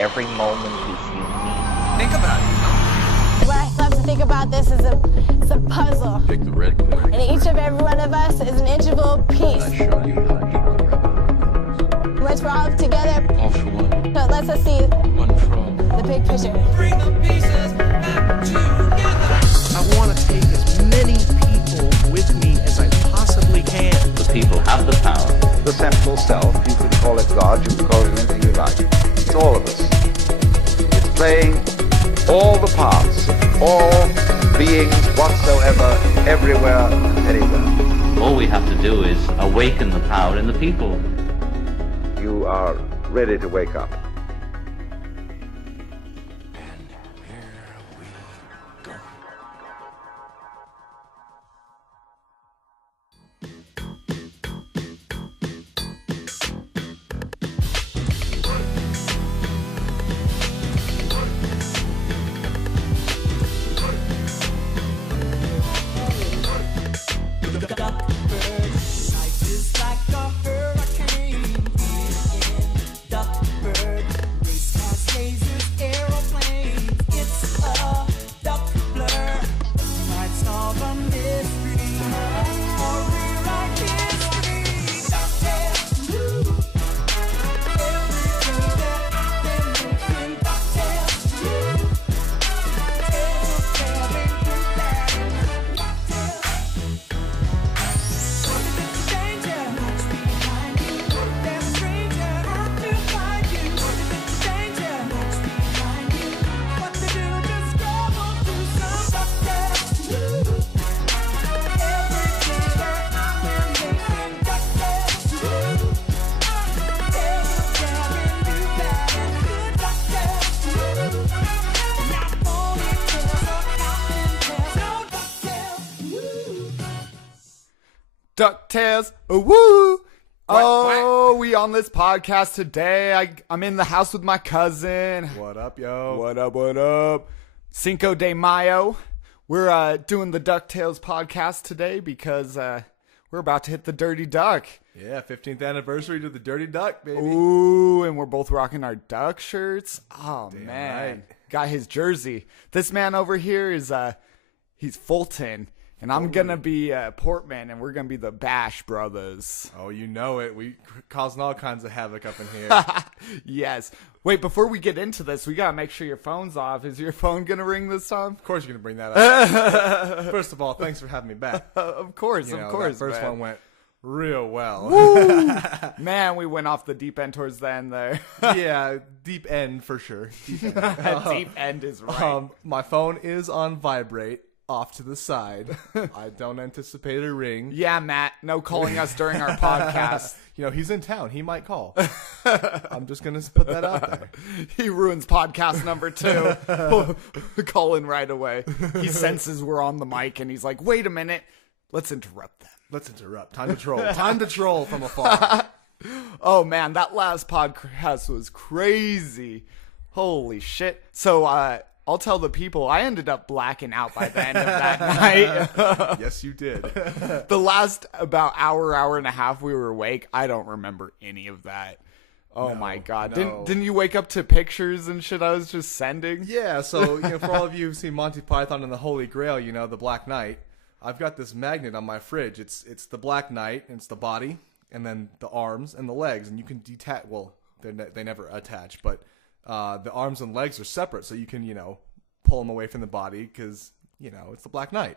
Every moment is unique. Think about it. What I love to think about this is it's a puzzle. Pick the red pill. And each of every one of us is an integral piece. I show you how to equal rebel. Once we're all together, All for one. so it lets us see One for all. the big picture. Bring the pieces back together. I want to take as many people with me as I possibly can. The people have the power. The central self, you can call it God, you can call it anything you like. It's all of us. It's playing all the parts, all beings whatsoever, everywhere, anywhere. All we have to do is awaken the power in the people. You are ready to wake up. DuckTales, woo! Oh, we on this podcast today. I'm in the house with my cousin. What up, yo? What up, what up? Cinco de Mayo. We're doing the DuckTales podcast today because we're about to hit the Dirty Duck. Yeah, 15th anniversary to the Dirty Duck, baby. Ooh, and we're both rocking our duck shirts. Oh, Damn man. right. Got his jersey. This man over here is, he's Fulton. And I'm going to be Portman, and we're going to be the Bash Brothers. Oh, you know it. We causing all kinds of havoc up in here. Yes. Wait, before we get into this, we got to make sure your phone's off. Is your phone going to ring this time? Of course you're going to bring that up. First of all, thanks for having me back. Of course, You know, of course. that first man. one went real well. Woo! Man, we went off the deep end towards the end there. Yeah, deep end for sure. Deep end. Deep end is right. My phone is on vibrate. Off to the side. I don't anticipate a ring. Yeah, Matt, no calling us during our podcast. You know, he's in town. He might call. I'm just going to put that out there. He ruins podcast number 2. Call in right away. He senses we're on the mic, and he's like, wait a minute. Let's interrupt them. Let's interrupt. Time to troll. Time to troll from afar. Oh, man, that last podcast was crazy. Holy shit. So, I'll tell the people, I ended up blacking out by the end of that night. Yes, you did. The last about hour and a half we were awake, I don't remember any of that. Oh my God. no. Didn't you wake up to pictures and shit I was just sending? Yeah, so you know, for all of you who've seen Monty Python and the Holy Grail, you know, the Black Knight, I've got this magnet on my fridge. It's the Black Knight, and it's the body, and then the arms and the legs, and you can detach, well, they never attach, but the arms and legs are separate, so you can, you know, pull them away from the body because, you know, it's the Black Knight.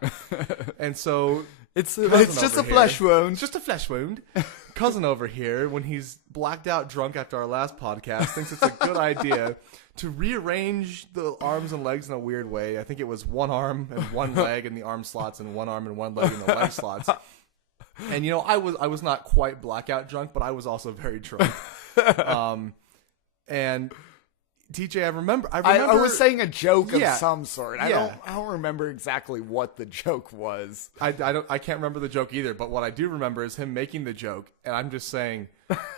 And so It's Cousin just a over flesh here. wound. It's just a flesh wound. Cousin over here, when he's blacked out drunk after our last podcast, thinks it's a good idea to rearrange the arms and legs in a weird way. I think it was one arm and one leg in the arm slots and one arm and one leg in the leg slots. And, you know, I was not quite blackout drunk, but I was also very drunk. And TJ, I remember. I was saying a joke Yeah. of some sort. I Yeah. don't remember exactly what the joke was. I can't remember the joke either, but what I do remember is him making the joke, and I'm just saying,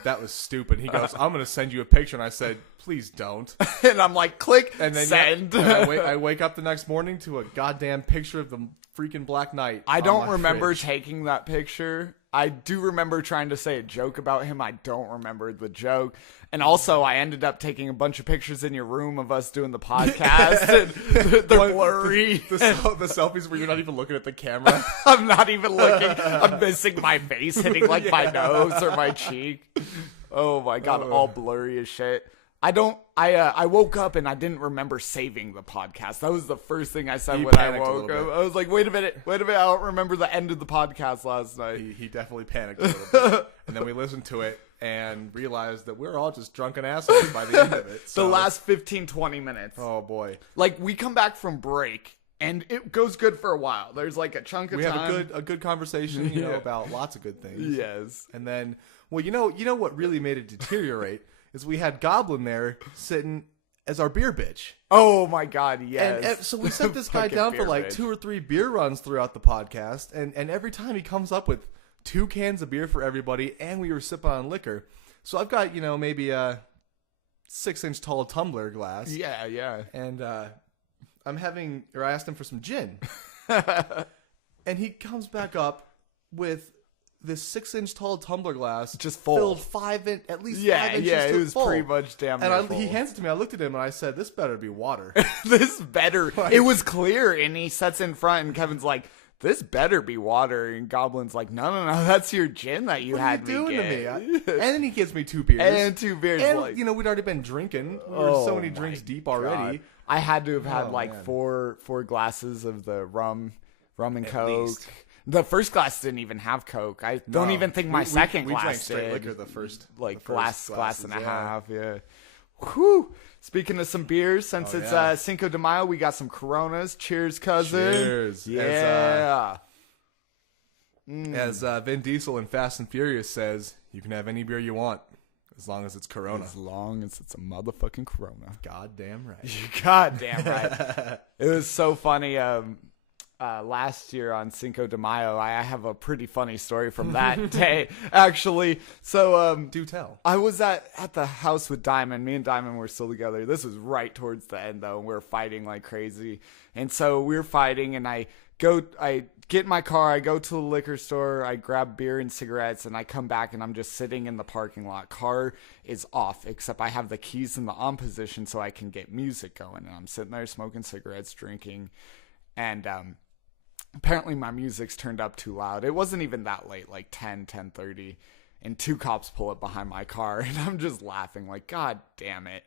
that was stupid. He goes, I'm going to send you a picture, and I said, please don't. And I'm like, click, And then send. and I wake up the next morning to a goddamn picture of the freaking Black Knight. I on don't my remember fridge. taking that picture. I do remember trying to say a joke about him. I don't remember the joke. And also, I ended up taking a bunch of pictures in your room of us doing the podcast. And they're blurry. The selfies where you're not even looking at the camera. I'm not even looking. I'm missing my face hitting like my nose or my cheek. Oh my God, all blurry as shit. I woke up and I didn't remember saving the podcast. That was the first thing I said He when I panicked a woke little up. bit. I was like, wait a minute. I don't remember the end of the podcast last night. He definitely panicked a little bit. And then we listened to it and realized that we're all just drunken assholes by the end of it. The So, last 15, 20 minutes. oh boy. Like, we come back from break and it goes good for a while. There's like a chunk of We time. have a good conversation, you know, Yeah. about lots of good things. Yes. And then, well, you know what really made it deteriorate is we had Goblin there sitting as our beer bitch. Oh my God, yes. And so we set this guy Fucking down for beer like bitch. 2 or 3 beer runs throughout the podcast, and every time he comes up with 2 cans of beer for everybody, and we were sipping on liquor. So I've got, maybe a 6-inch tall tumbler glass. Yeah. And I asked him for some gin. And he comes back up with this 6-inch tall tumbler glass, Just full. filled 5 inches Yeah, to it was full. pretty much damn near And full. he hands it to me. I looked at him and I said, "This better be water." This better. It was clear, and he sets in front, and Kevin's like, "This better be water." And Goblin's like, "No, that's your gin that you What are had you doing me to me? get." And then he gives me 2 beers. And 2 beers. And, like, we'd already been drinking. We were so many drinks deep already. God. I had to have had Oh, like man. four glasses of the rum and Coke. least. The first glass didn't even have Coke. I don't No. even think my second we glass drank straight did. liquor the first glass glasses, and a yeah. half. Yeah. Whew. Speaking of some beers, since Oh, it's yeah. Cinco de Mayo, we got some Coronas. Cheers, cousin. Cheers. Yeah. As Vin Diesel in Fast and Furious says, you can have any beer you want as long as it's Corona. As long as it's a motherfucking Corona. Goddamn right. You're goddamn right. It was so funny. Last year on Cinco de Mayo, I have a pretty funny story from that day, actually. So, Do tell. I was at the house with Diamond. Me and Diamond were still together. This was right towards the end, though. And we were fighting like crazy. And so we were fighting, and I get in my car, I go to the liquor store, I grab beer and cigarettes, and I come back, and I'm just sitting in the parking lot. Car is off, except I have the keys in the on position so I can get music going. And I'm sitting there smoking cigarettes, drinking, and apparently my music's turned up too loud. It wasn't even that late, like 10:30, and 2 cops pull up behind my car, and I'm just laughing like, God damn it.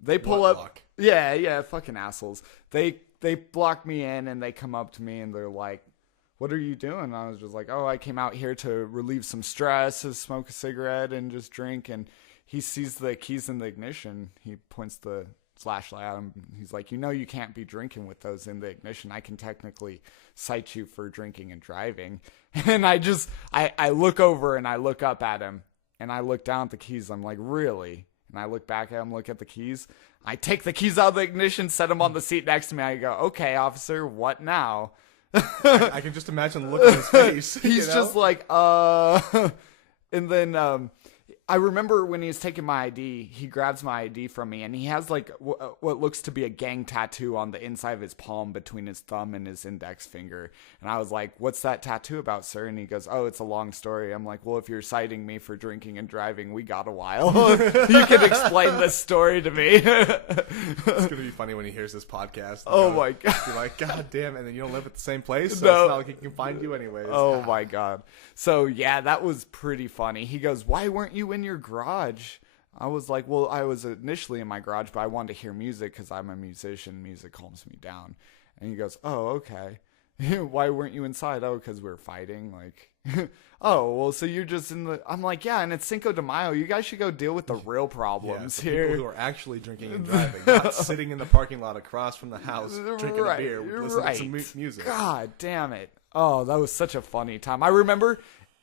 They pull What up. luck. Yeah, fucking assholes. They block me in, and they come up to me, and they're like, "What are you doing?" And I was just like, "Oh, I came out here to relieve some stress, to smoke a cigarette, and just drink." And he sees the keys in the ignition. He points the flashlight at him. He's like, "You can't be drinking with those in the ignition. I can technically cite you for drinking and driving." And I look over and I look up at him, and I look down at the keys. I'm like, "Really?" And I look back at him, look at the keys. I take the keys out of the ignition, set them on the seat next to me. I go, "Okay, officer, what now?" I can just imagine the look on his face. He's just like, and then I remember when he was taking my ID, he grabs my ID from me, and he has like what looks to be a gang tattoo on the inside of his palm between his thumb and his index finger. And I was like, "What's that tattoo about, sir?" And he goes, "Oh, it's a long story." I'm like, "Well, if you're citing me for drinking and driving, we got a while. You can explain this story to me." It's gonna be funny when he hears this podcast. Oh my God. You're like, "God damn!" And then you don't live at the same place, so No. it's not like he can find you anyways. Oh my God. So yeah, that was pretty funny. He goes, "Why weren't you in your garage?" I was like, "Well, I was initially in my garage, but I wanted to hear music because I'm a musician. Music calms me down." And he goes, "Oh, okay." "Why weren't you inside?" "Oh, because we were fighting." Like, "Oh, well, so you're just in the..." I'm like, "Yeah, and it's Cinco de Mayo. You guys should go deal with the real Yeah, problems the here." people who are actually drinking and driving, not sitting in the parking lot across from the house drinking Right, a beer, listening to some music. God damn it. Oh, that was such a funny time. I remember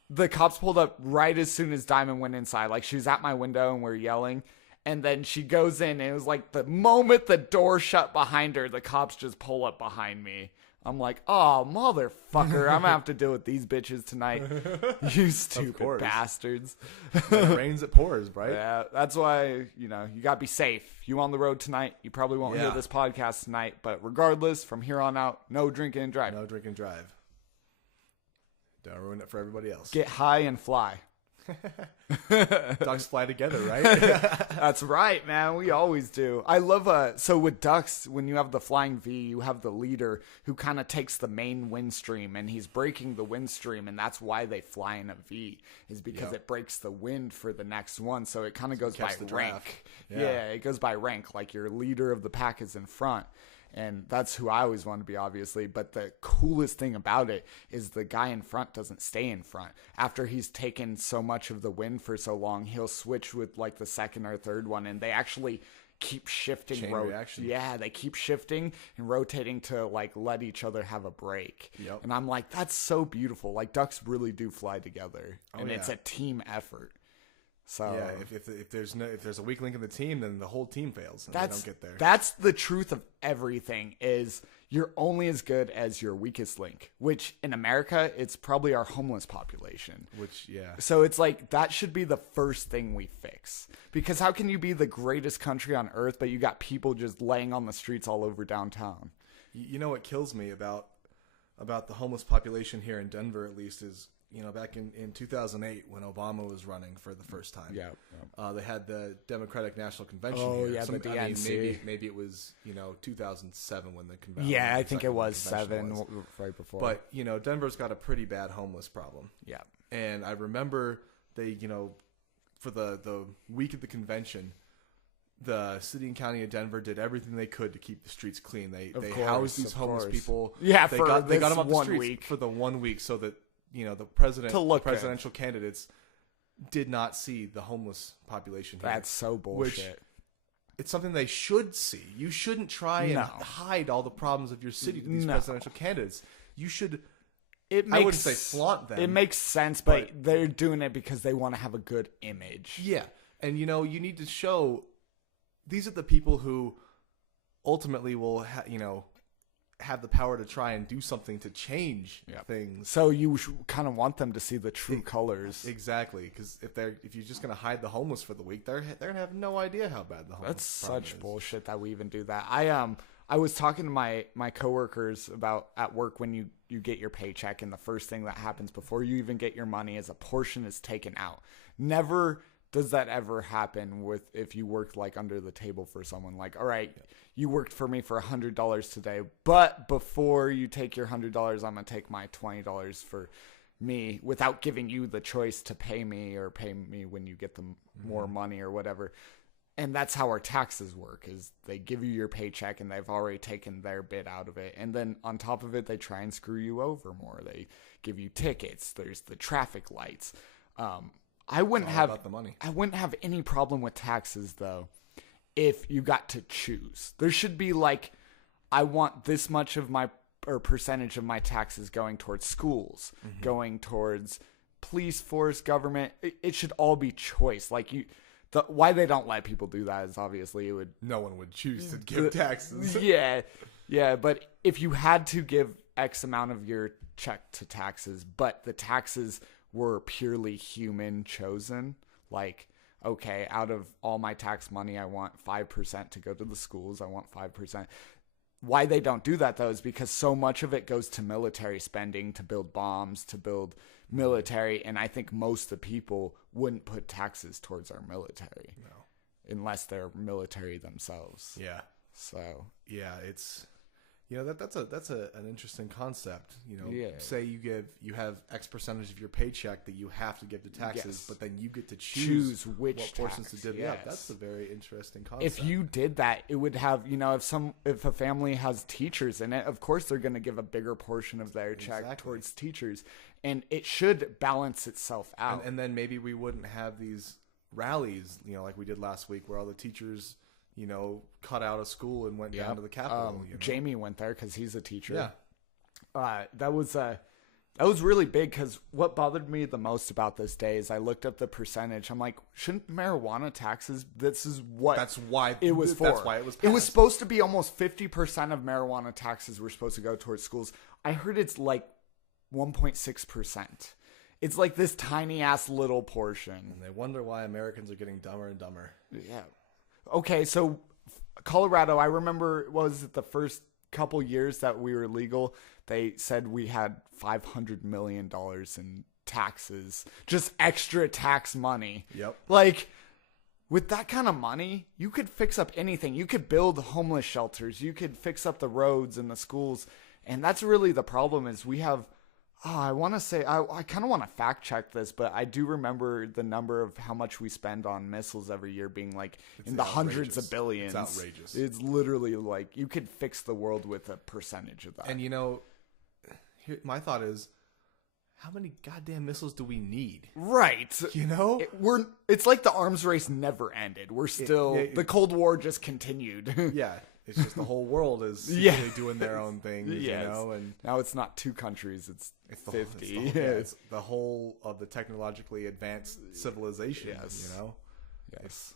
the cops pulled up right as soon as Diamond went inside. Like, she was at my window and we're yelling. And then she goes in, and it was like the moment the door shut behind her, the cops just pull up behind me. I'm like, "Oh, motherfucker, I'm gonna have to deal with these bitches tonight." You stupid course. bastards. When it rains, it pours, right? Yeah, that's why, you gotta be safe. You on the road tonight, you probably won't hear Yeah. this podcast tonight, but regardless, from here on out, no drinking and driving. No drink and drive. Don't ruin it for everybody else. Get high and fly. Ducks fly together, right? That's right, man. We always do. I love so with ducks, when you have the flying V, you have the leader who kind of takes the main wind stream, and he's breaking the wind stream, and that's why they fly in a V, is because it breaks the wind for the next one. So it kind of goes by catch the rank. draft. Yeah, it goes by rank. Like your leader of the pack is in front. And that's who I always want to be, obviously. But the coolest thing about it is the guy in front doesn't stay in front. After he's taken so much of the wind for so long, he'll switch with like the second or third one. And they actually keep shifting. Chain reaction. Yeah, they keep shifting and rotating to like let each other have a break. Yep. And I'm like, that's so beautiful. Like ducks really do fly together. And yeah. it's a team effort. So Yeah, if there's a weak link in the team, then the whole team fails and they don't get there. That's the truth of everything is you're only as good as your weakest link, which in America, it's probably our homeless population. Which, yeah. So it's like that should be the first thing we fix. Because how can you be the greatest country on earth, but you got people just laying on the streets all over downtown? You know what kills me about the homeless population here in Denver, at least, is back in 2008 when Obama was running for the first time. Yeah. They had the Democratic National Convention. Oh, here. yeah, the DNC. Maybe it was 2007 when the convention. Yeah, I think it was 7 right before. But Denver's got a pretty bad homeless problem. Yeah. And I remember they for the week of the convention, the city and county of Denver did everything they could to keep the streets clean. They housed these homeless people. Yeah, they for got them up the 1 streets week. for the 1 week so that the presidential candidates did not see the homeless population here. That's so bullshit. It's something they should see. You shouldn't try and hide all the problems of your city to these presidential candidates. You should. I wouldn't say flaunt them. It makes sense, but they're doing it because they want to have a good image. Yeah, and you need to show these are the people who ultimately will have the power to try and do something to change things. So you kind of want them to see the true colors. Exactly, because if you're just going to hide the homeless for the week, they're going to have no idea how bad the homeless That's problem such is. bullshit that we even do that. I was talking to my coworkers about at work when you get your paycheck, and the first thing that happens before you even get your money is a portion is taken out. Never does that ever happen with if you work like under the table for someone. Like, all right, you worked for me for $100 today, but before you take your $100, I'm gonna take my $20 for me without giving you the choice to pay me or pay me when you get the more money or whatever. And that's how our taxes work, is they give you your paycheck and they've already taken their bit out of it. And then on top of it, they try and screw you over more. They give you tickets. There's the traffic lights. I wouldn't about the money. I wouldn't have any problem with taxes though if you got to choose. There should be like, I want this much of my or percentage of my taxes going towards schools, going towards police force, government. It should all be choice. Like why they don't let people do that is obviously it would. No one would choose to give taxes. Yeah. But if you had to give X amount of your check to taxes, but the taxes were purely human chosen, like, okay, out of all my tax money, I want 5% to go to the schools. I want 5%. Why they don't do that, though, is because so much of it goes to military spending, to build bombs, to build military. And I think most of the people wouldn't put taxes towards our military. No. Unless they're military themselves. Yeah. So. Yeah, it's... that's an interesting concept. Say you have X percentage of your paycheck that you have to give to taxes, but then you get to choose which what portions to divvy up. yes. That's a very interesting concept. If you did that, it would have, if a family has teachers in it, of course they're going to give a bigger portion of their check towards teachers, and it should balance itself out. and then maybe we wouldn't have these rallies, like we did last week, where all the teachers, cut out of school and went down to the Capitol. Jamie went there because he's a teacher. Yeah. That was really big, because what bothered me the most about this day is I looked up the percentage. I'm like, shouldn't marijuana taxes? That's why it was for. That's why it was passed. It was supposed to be almost 50% of marijuana taxes were supposed to go towards schools. I heard it's like 1.6%. It's like this tiny ass little portion. And they wonder why Americans are getting dumber and dumber. Yeah. Okay, so Colorado, I remember, was it the first couple years that we were legal, they said we had $500 million in taxes, just extra tax money. Yep. Like, with that kind of money, you could fix up anything. You could build homeless shelters. You could fix up the roads and the schools. And that's really the problem is we have, I want to say, I kind of want to fact check this, but I do remember the number of how much we spend on missiles every year being like in the hundreds of billions. It's outrageous. It's literally like you could fix the world with a percentage of that. And my thought is, how many goddamn missiles do we need? Right. It's like the arms race never ended. We're still, the Cold War just continued. Yeah. It's just the whole world is doing their own things, and now it's not 2 countries, it's 50. It's the whole of the technologically advanced civilization, Yes.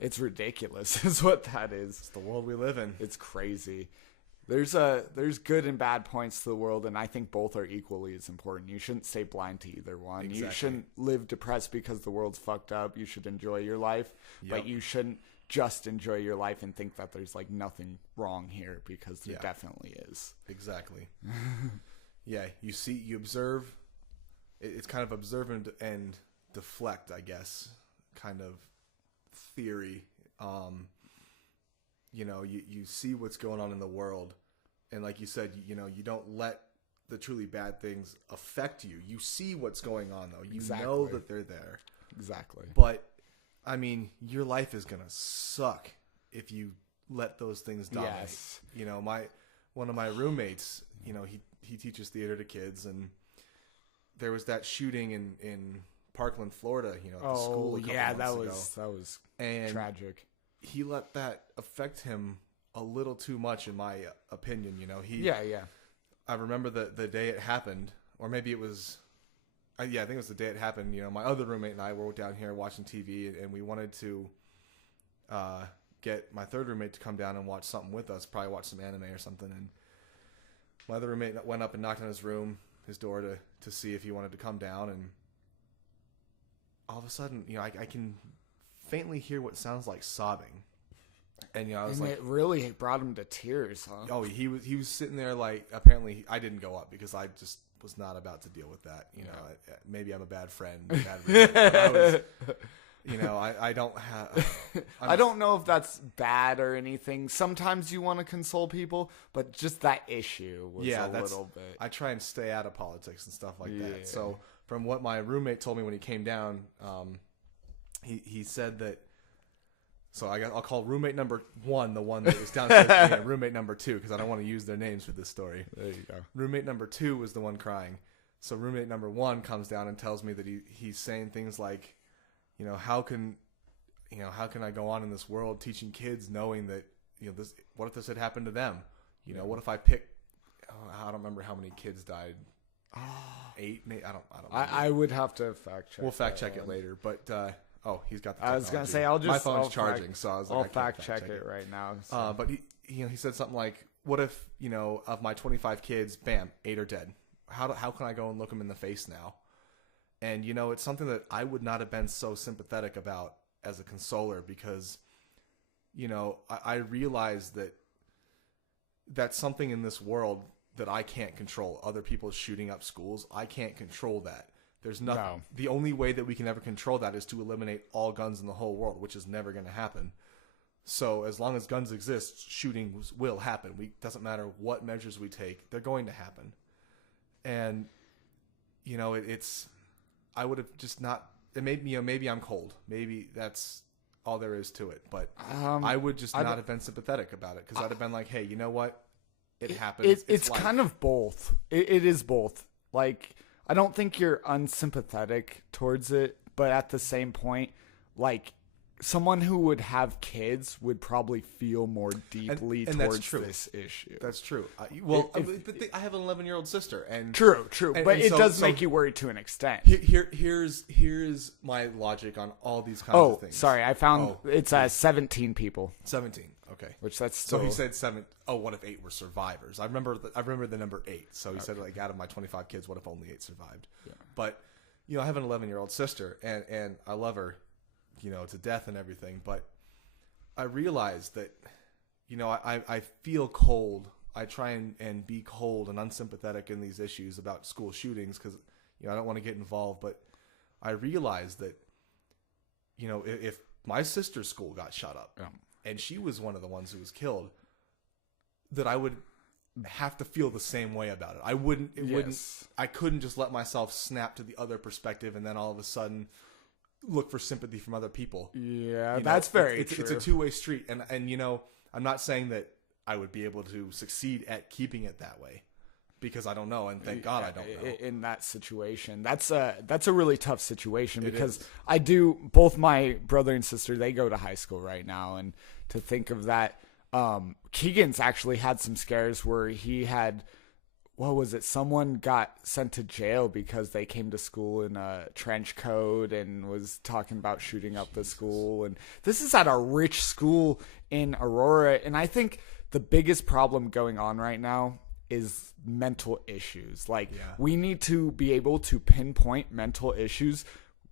It's ridiculous is what that is. It's the world we live in. It's crazy. There's good and bad points to the world, and I think both are equally as important. You shouldn't stay blind to either one. Exactly. You shouldn't live depressed because the world's fucked up. You should enjoy your life, but you shouldn't just enjoy your life and think that there's like nothing wrong here, because there definitely is. Exactly. You observe. It's kind of observe and deflect, I guess, kind of theory. You see what's going on in the world, and like you said, you don't let the truly bad things affect you. You see what's going on, though. You know that they're there. Exactly. But I mean, your life is gonna suck if you let those things dominate. Yes. One of my roommates, he teaches theater to kids, and there was that shooting in Parkland, Florida. At the school. That was and tragic. He let that affect him a little too much, in my opinion. I remember the day it happened, or maybe it was. I think it was the day it happened. My other roommate and I were down here watching TV, and we wanted to get my third roommate to come down and watch something with us, probably watch some anime or something. And my other roommate went up and knocked on his door to see if he wanted to come down. And all of a sudden, I can faintly hear what sounds like sobbing. And I was like, it really brought him to tears, huh? Oh, he was sitting there like, apparently I didn't go up because I just was not about to deal with that. Maybe I'm a bad friend, bad roommate. I don't have. I don't know if that's bad or anything. Sometimes you want to console people, but just that issue was a little bit. I try and stay out of politics and stuff like that. So from what my roommate told me when he came down, he said that. So I'll call roommate number 1 the one that was downstairs with me, and roommate number 2, because I don't want to use their names for this story. There you go. Roommate number 2 was the one crying. So roommate number 1 comes down and tells me that he's saying things like, how can I go on in this world teaching kids knowing that this? What if this had happened to them? What if I pick? I don't remember how many kids died. 8, maybe, I don't. I would have to fact check. We'll fact check it later, but. He's got the technology. I was gonna say my phone's charging, so I was like, I'll fact check it right now. So. But he said something like, "What if of my 25 kids, bam, 8 are dead? How can I go and look them in the face now?" And it's something that I would not have been so sympathetic about as a consoler, because I realize that that's something in this world that I can't control. Other people shooting up schools, I can't control that. There's nothing. No. The only way that we can ever control that is to eliminate all guns in the whole world, which is never going to happen. So as long as guns exist, shootings will happen. Doesn't matter what measures we take, they're going to happen. And it's. I would have just not. It maybe I'm cold. Maybe that's all there is to it. But I would just not have been sympathetic about it, because I'd have been like, hey, you know what? It happens. It's kind of both. It is both. Like, I don't think you're unsympathetic towards it, but at the same point, like, someone who would have kids would probably feel more deeply towards this issue. That's true. I have an 11-year-old sister, and true. But it does make you worry to an extent. Here's my logic on all these kinds of things. Sorry, I found it's 17 people. 17. Okay. Which that's still... So he said 7. Oh, what if 8 were survivors? I remember the number 8. So he said, like, out of my 25 kids, what if only 8 survived? Yeah. But I have an 11-year-old sister, and I love her, to death and everything. But I realized that, I feel cold. I try and be cold and unsympathetic in these issues about school shootings because, I don't want to get involved. But I realized that, if my sister's school got shot up and she was one of the ones who was killed, that I would have to feel the same way about it. I couldn't just let myself snap to the other perspective and then all of a sudden look for sympathy from other people. Yeah, that's very true. It's a two-way street. And I'm not saying that I would be able to succeed at keeping it that way because I don't know. And thank God I don't know. In that situation, that's a really tough situation because both my brother and sister, they go to high school right now. And to think of that, Keegan's actually had some scares where he had, what was it? Someone got sent to jail because they came to school in a trench coat and was talking about shooting up the school. And this is at a rich school in Aurora. And I think the biggest problem going on right now is mental issues. We need to be able to pinpoint mental issues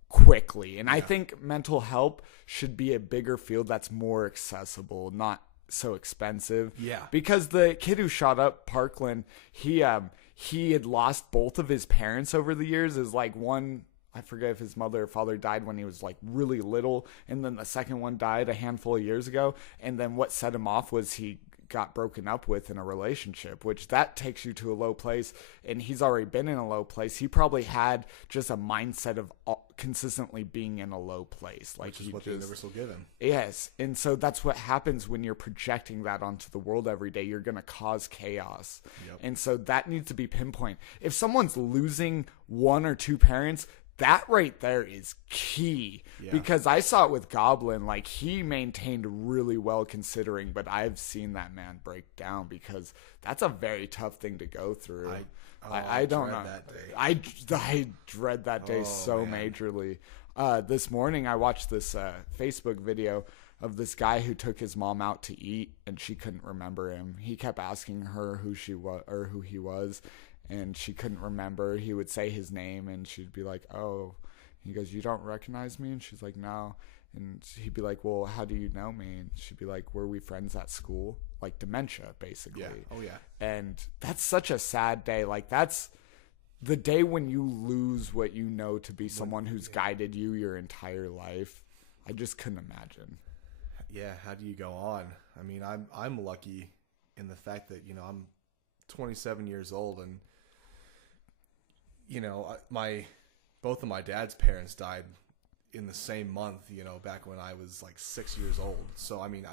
quickly. And I think mental help should be a bigger field that's more accessible, not so expensive. Yeah. Because the kid who shot up Parkland, he had lost both of his parents over the years. Is one, I forget if his mother or father died when he was really little, and then the second one died a handful of years ago. And then what set him off was he got broken up with in a relationship, which that takes you to a low place. And he's already been in a low place. He probably had just a mindset of consistently being in a low place. Which is what the universe will give him. Yes. And so that's what happens when you're projecting that onto the world every day. You're going to cause chaos. Yep. And so that needs to be pinpoint. If someone's losing one or two parents, that right there is key. Because I saw it with Goblin. he maintained really well considering, but I've seen that man break down because that's a very tough thing to go through. I don't know. That day. I dread that day majorly. This morning I watched this Facebook video of this guy who took his mom out to eat and she couldn't remember him. He kept asking her who she was or who he was. And she couldn't remember. He would say his name, and she'd be like, "Oh." He goes, "You don't recognize me?" And she's like, "No." And he'd be like, "Well, how do you know me?" And she'd be like, "Were we friends at school?" Dementia, basically. Yeah. Oh, yeah. And that's such a sad day. That's the day when you lose what you know to be someone who's guided you your entire life. I just couldn't imagine. Yeah. How do you go on? I mean, I'm lucky in the fact that, I'm 27 years old and, both of my dad's parents died in the same month, back when I was 6 years old. So, I mean,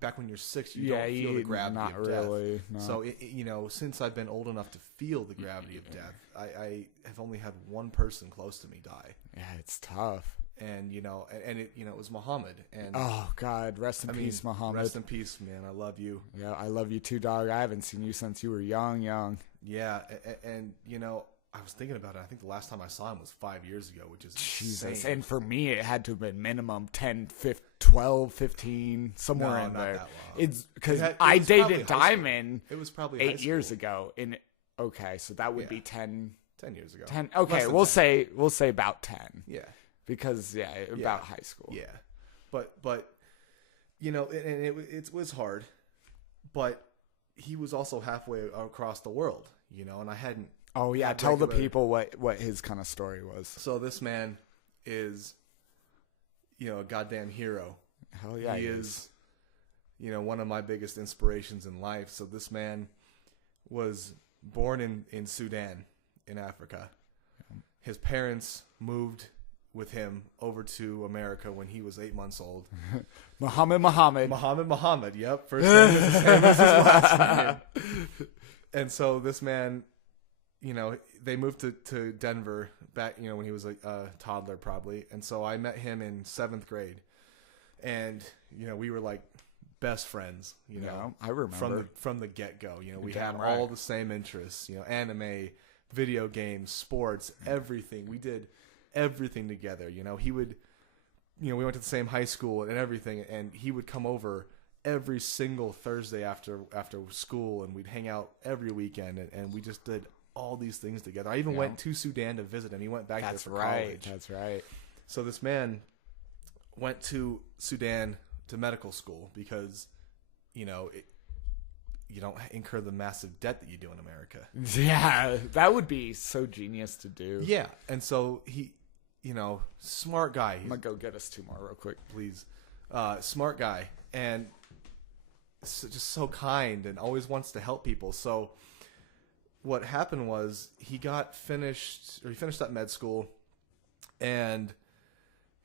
back when you're 6, you don't feel the gravity of death. No. So, since I've been old enough to feel the gravity of death, I have only had one person close to me die. Yeah, it's tough. And, it was Muhammad. And oh, God, rest in peace, Muhammad. Rest in peace, man. I love you. Yeah, I love you too, dog. I haven't seen you since you were young. Yeah, and I was thinking about it. I think the last time I saw him was 5 years ago, which is Jesus. insane. And for me, it had to have been minimum 10, 15, 12, 15 somewhere in not there. That long. It's because probably I dated high school. Diamond. It was probably 8 years ago. Okay, so that would be 10 years ago. 10. Okay, Less we'll than 10. say about 10. Yeah. Because about high school. Yeah. But it was hard. But he was also halfway across the world, and I hadn't. Oh yeah, tell the people what his kind of story was. So this man is, a goddamn hero. Hell yeah, he is. One of my biggest inspirations in life. So this man was born in Sudan, in Africa. His parents moved with him over to America when he was 8 months old. Muhammad. Yep. First name is the same as his last name. And so this man, they moved to Denver back, when he was a toddler probably. And so I met him in 7th grade. And, we were best friends, I remember. From the get-go. We Damn had right. all the same interests, anime, video games, sports, everything. We did everything together. He would, we went to the same high school and everything, and he would come over every single Thursday after school, and we'd hang out every weekend, and we just did all these things together. I even went to Sudan to visit him. He went back there for college. That's right. So this man went to Sudan to medical school because, you don't incur the massive debt that you do in America. Yeah, that would be so genius to do. Yeah, and so he, smart guy. I'm gonna go get us 2 more real quick. Please, smart guy, and just so kind and always wants to help people. So what happened was he finished up med school and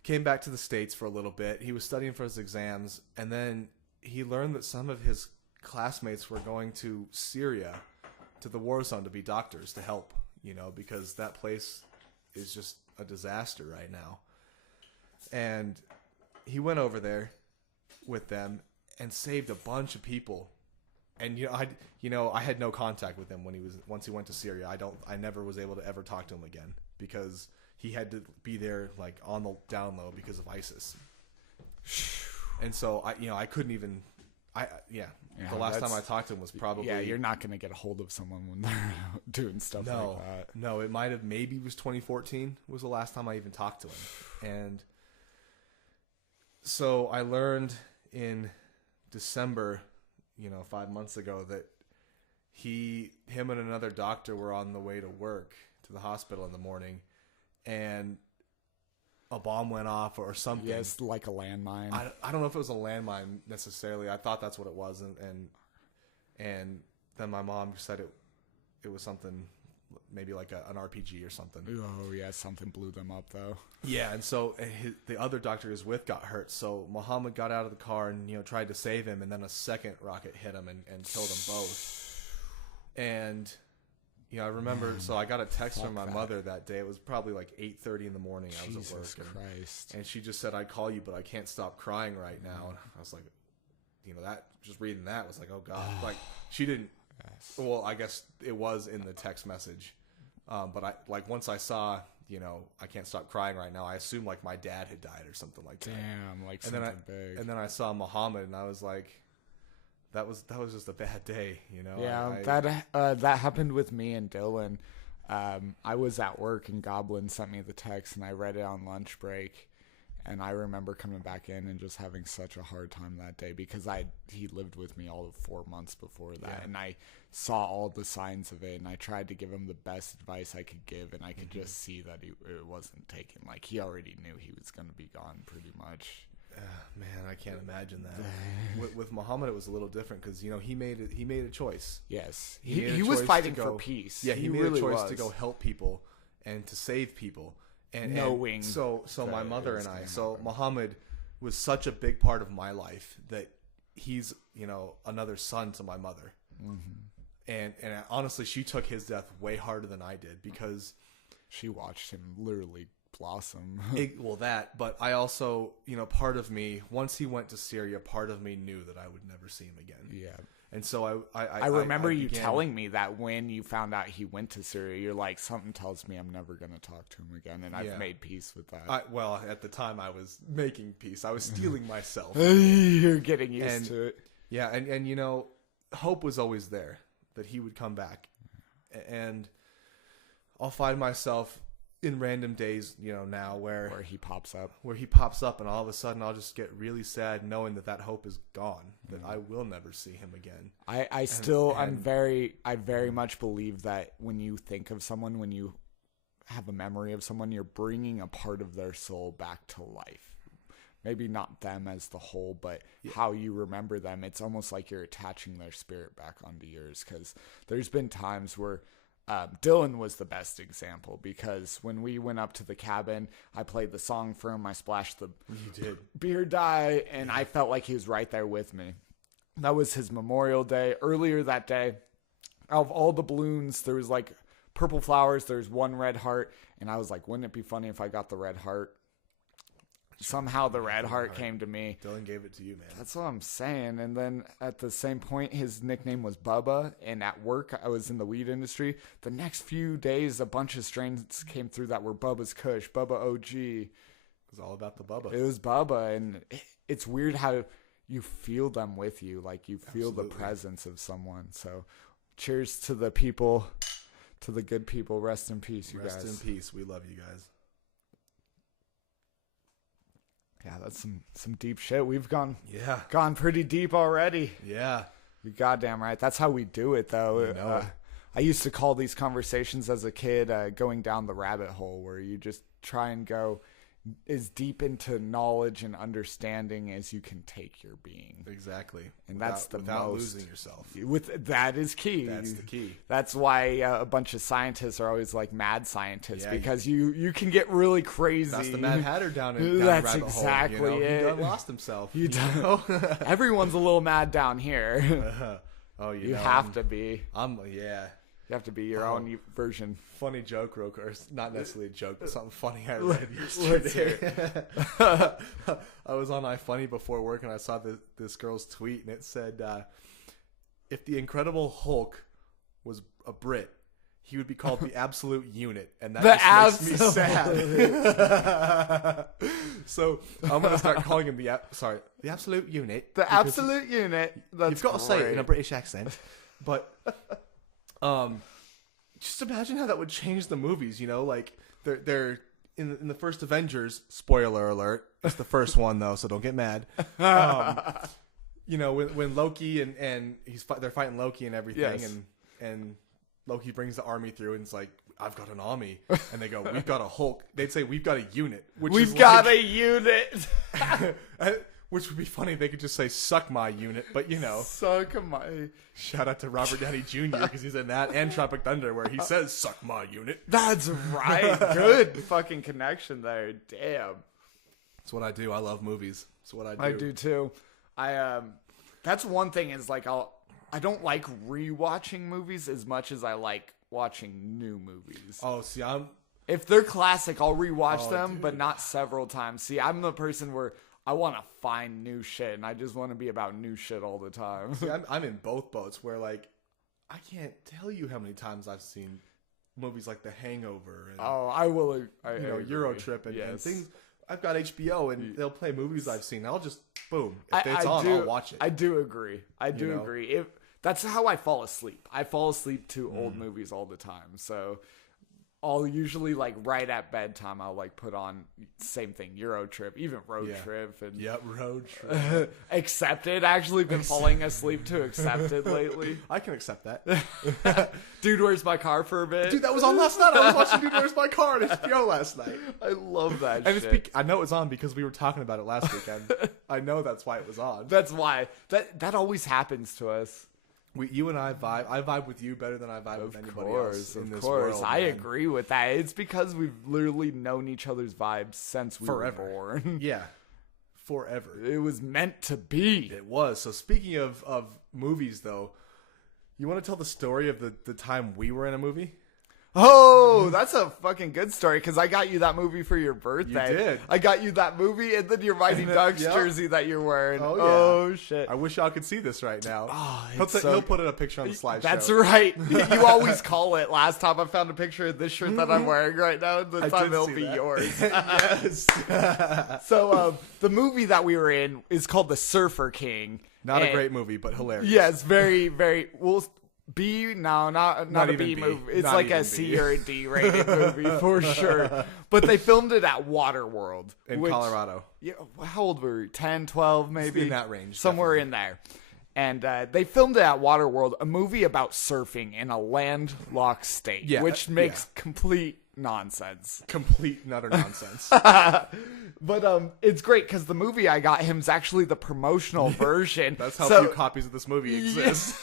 came back to the States for a little bit. He was studying for his exams, and then he learned that some of his classmates were going to Syria, to the war zone, to be doctors, to help, because that place is just a disaster right now. And he went over there with them and saved a bunch of people. And I had no contact with him once he went to Syria. I never was able to ever talk to him again because he had to be there like on the down low because of ISIS. And so I couldn't even. The last time I talked to him was probably. Yeah, you're not gonna get a hold of someone when they're doing stuff like that. No, it might have maybe was 2014 was the last time I even talked to him. And so I learned in December, 5 months ago, that him and another doctor were on the way to work to the hospital in the morning, and a bomb went off or something. Yes, like a landmine. I don't know if it was a landmine necessarily. I thought that's what it was, and then my mom said it was something, maybe like an RPG or something. Oh yeah, something blew them up though. Yeah, and so the other doctor he was with got hurt. So Muhammad got out of the car and tried to save him, and then a second rocket hit him and killed them both. And I remember. So I got a text from my mother that day. It was probably like 8:30 in the morning. I was at work. Jesus Christ! And she just said, "I'd call you, but I can't stop crying right now." And I was like, that just reading that was like, oh god, like she didn't. Yes. Well, I guess it was in the text message, but once I saw, I can't stop crying right now, I assumed like my dad had died or something like that. Damn, like and something big. And then I saw Muhammad, and I was like, that was just a bad day, Yeah, that happened with me and Dylan. I was at work and Goblin sent me the text, and I read it on lunch break. And I remember coming back in and just having such a hard time that day because he lived with me all of 4 months before that. Yeah. And I saw all the signs of it, and I tried to give him the best advice I could give, and I could just see that it wasn't taken. Like, he already knew he was going to be gone pretty much. Man, I can't imagine that. with Muhammad, it was a little different because, he made a choice. Yes. He was fighting for peace. Yeah, he made really a choice was. to go help people and to save people. And knowing so my mother and I, Muhammad was such a big part of my life that he's another son to my mother. Mm-hmm. And honestly, she took his death way harder than I did because she watched him literally blossom. But I also, part of me, once he went to Syria, part of me knew that I would never see him again. Yeah. And so I remember you telling me that when you found out he went to Syria, you're like, something tells me I'm never going to talk to him again. And I've made peace with that. At the time I was making peace. I was steeling myself. You're getting used to it. Yeah. And hope was always there that he would come back. And I'll find myself in random days, now where he pops up, and all of a sudden I'll just get really sad knowing that hope is gone, that I will never see him again. I very much believe that when you think of someone, when you have a memory of someone, you're bringing a part of their soul back to life. Maybe not them as the whole, but how you remember them. It's almost like you're attaching their spirit back onto yours, because there's been times where Dylan was the best example, because when we went up to the cabin, I played the song for him. I splashed the beer dye, and I felt like he was right there with me. That was his Memorial Day. Earlier that day, out of all the balloons, there was like purple flowers. There's one red heart, and I was like, wouldn't it be funny if I got the red heart? Somehow the red heart came to me. Dylan gave it to you, man. That's what I'm saying. And then at the same point, his nickname was Bubba. And at work, I was in the weed industry. The next few days, a bunch of strains came through that were Bubba's Kush, Bubba OG. It was all about the Bubba. It was Bubba. And it's weird how you feel them with you. Like, you feel the presence of someone. So cheers to the people, to the good people. Rest in peace, you guys. Rest in peace. We love you guys. Yeah, that's some deep shit. We've gone pretty deep already. Yeah. You're goddamn right. That's how we do it, though. I used to call these conversations as a kid going down the rabbit hole, where you just try and go as deep into knowledge and understanding as you can take your being. Exactly. And that's the without most losing yourself. That is key. That's the key. That's why a bunch of scientists are always like mad scientists, Yeah, because you can get really crazy. That's the Mad Hatter down the That's rabbit exactly hole. You know? it. He done lost himself. You know? Everyone's a little mad down here. Oh, You have to be. Yeah. You have to be your own version. Funny joke, real quick. Or not necessarily a joke, but something funny I read Let's yesterday. I was on iFunny before work, and I saw this girl's tweet, and it said, if the Incredible Hulk was a Brit, he would be called the Absolute Unit, and that just makes me sad. So I'm gonna start calling him the Absolute Unit. The Absolute Unit. That's You've got to say it in a great. British accent, but just imagine how that would change the movies. You know, like they're in the first Avengers. Spoiler alert! It's the first one though, so don't get mad. You know, when Loki and they're fighting Loki and everything, Yes. and Loki brings the army through, and it's like, I've got an army, and they go, we've got a Hulk. They'd say, we've got a unit, We've got a unit. which would be funny. They could just say, suck my unit, but you know. Suck my. Shout out to Robert Downey Jr. because he's in that, and Tropic Thunder, where he says, suck my unit. That's right. Good fucking connection there. Damn. That's what I do. I love movies. That's what I do. I do too. That's one thing is like I don't like rewatching movies as much as I like watching new movies. Oh, see, If they're classic, I'll rewatch Oh, them, dude. but not several times. See, I'm the person where I want to find new shit, and I just want to be about new shit all the time. see, I'm in both boats where, like, I can't tell you how many times I've seen movies like The Hangover and Oh, I will. you know, Euro Trip and things. I've got HBO and they'll play movies I've seen. I'll just boom. If it's on, I'll watch it. I do agree. I do know? agree. That's how I fall asleep. I fall asleep to old movies all the time. So I'll usually like right at bedtime I'll like put on same thing, Euro Trip, even Road Trip and Yep, Road Trip. Accepted. Actually been falling asleep to Accepted lately. I can accept that. Dude, Where's My Car for a bit? Dude, that was on last night. I was watching Dude, Where's My Car on HBO last night. I love that And shit. I know it was on because we were talking about it last weekend. I know that's why it was on. That's why. That always happens to us. You and I vibe. I vibe with you better than I vibe with anybody else in this world. I man. agree with that. It's because we've literally known each other's vibes since we Forever. were born. Yeah, forever. It was meant to be. It was. So speaking of movies, though, you want to tell the story of the time we were in a movie? Oh, that's a fucking good story because I got you that movie for your birthday. You did. I got you that movie and then your Mighty Ducks yep. jersey that you're wearing. Oh, yeah. Oh, shit. I wish y'all could see this right now. Oh, He'll put in a picture on the slideshow. That's right. You always call it. Last time I found a picture of this shirt that I'm wearing right now. The I time did it'll see be that. yours. Yes. So the movie that we were in is called The Surfer King. Not a And- great movie, but hilarious. Yes, very, very. Well, B? No, not Not a even B B. movie. It's Not like even a B. C or a D rated movie for sure. But they filmed it at Waterworld In which- Colorado. Yeah, how old were we? 10, 12 maybe? In that range, Somewhere definitely. in there. And they filmed it at Waterworld, a movie about surfing in a landlocked state, Yeah, which makes complete nonsense. Complete and utter nonsense. But it's great because the movie I got him is actually the promotional version. That's how So- few copies of this movie exist.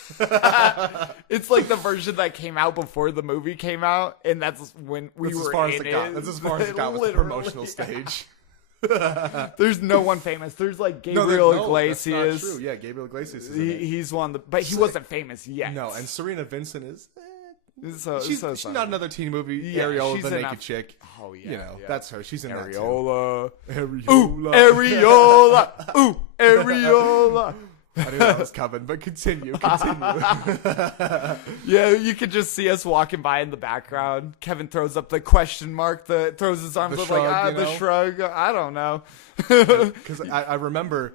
It's like the version that came out before the movie came out, and that's when we That's were as far as in it got. it. That's as far as it got with the Literally. promotional stage. There's no one famous. There's like No, Gabriel that's Iglesias. not true. Yeah, Gabriel Iglesias is in it. He's one, but he wasn't famous yet. No, and Serena Vincent is. so, She's not another teen movie. Yeah, Areola, she's the in naked a- chick. Oh yeah, You know, yeah. that's her. She's in that too. Areola. Ooh, Areola. Areola. Ooh, Areola. I knew that was coming, but continue. Yeah, you could just see us walking by in the background. Kevin throws up the question mark, throws his arms The up shrug, like, you the know? shrug. I don't know. Because I remember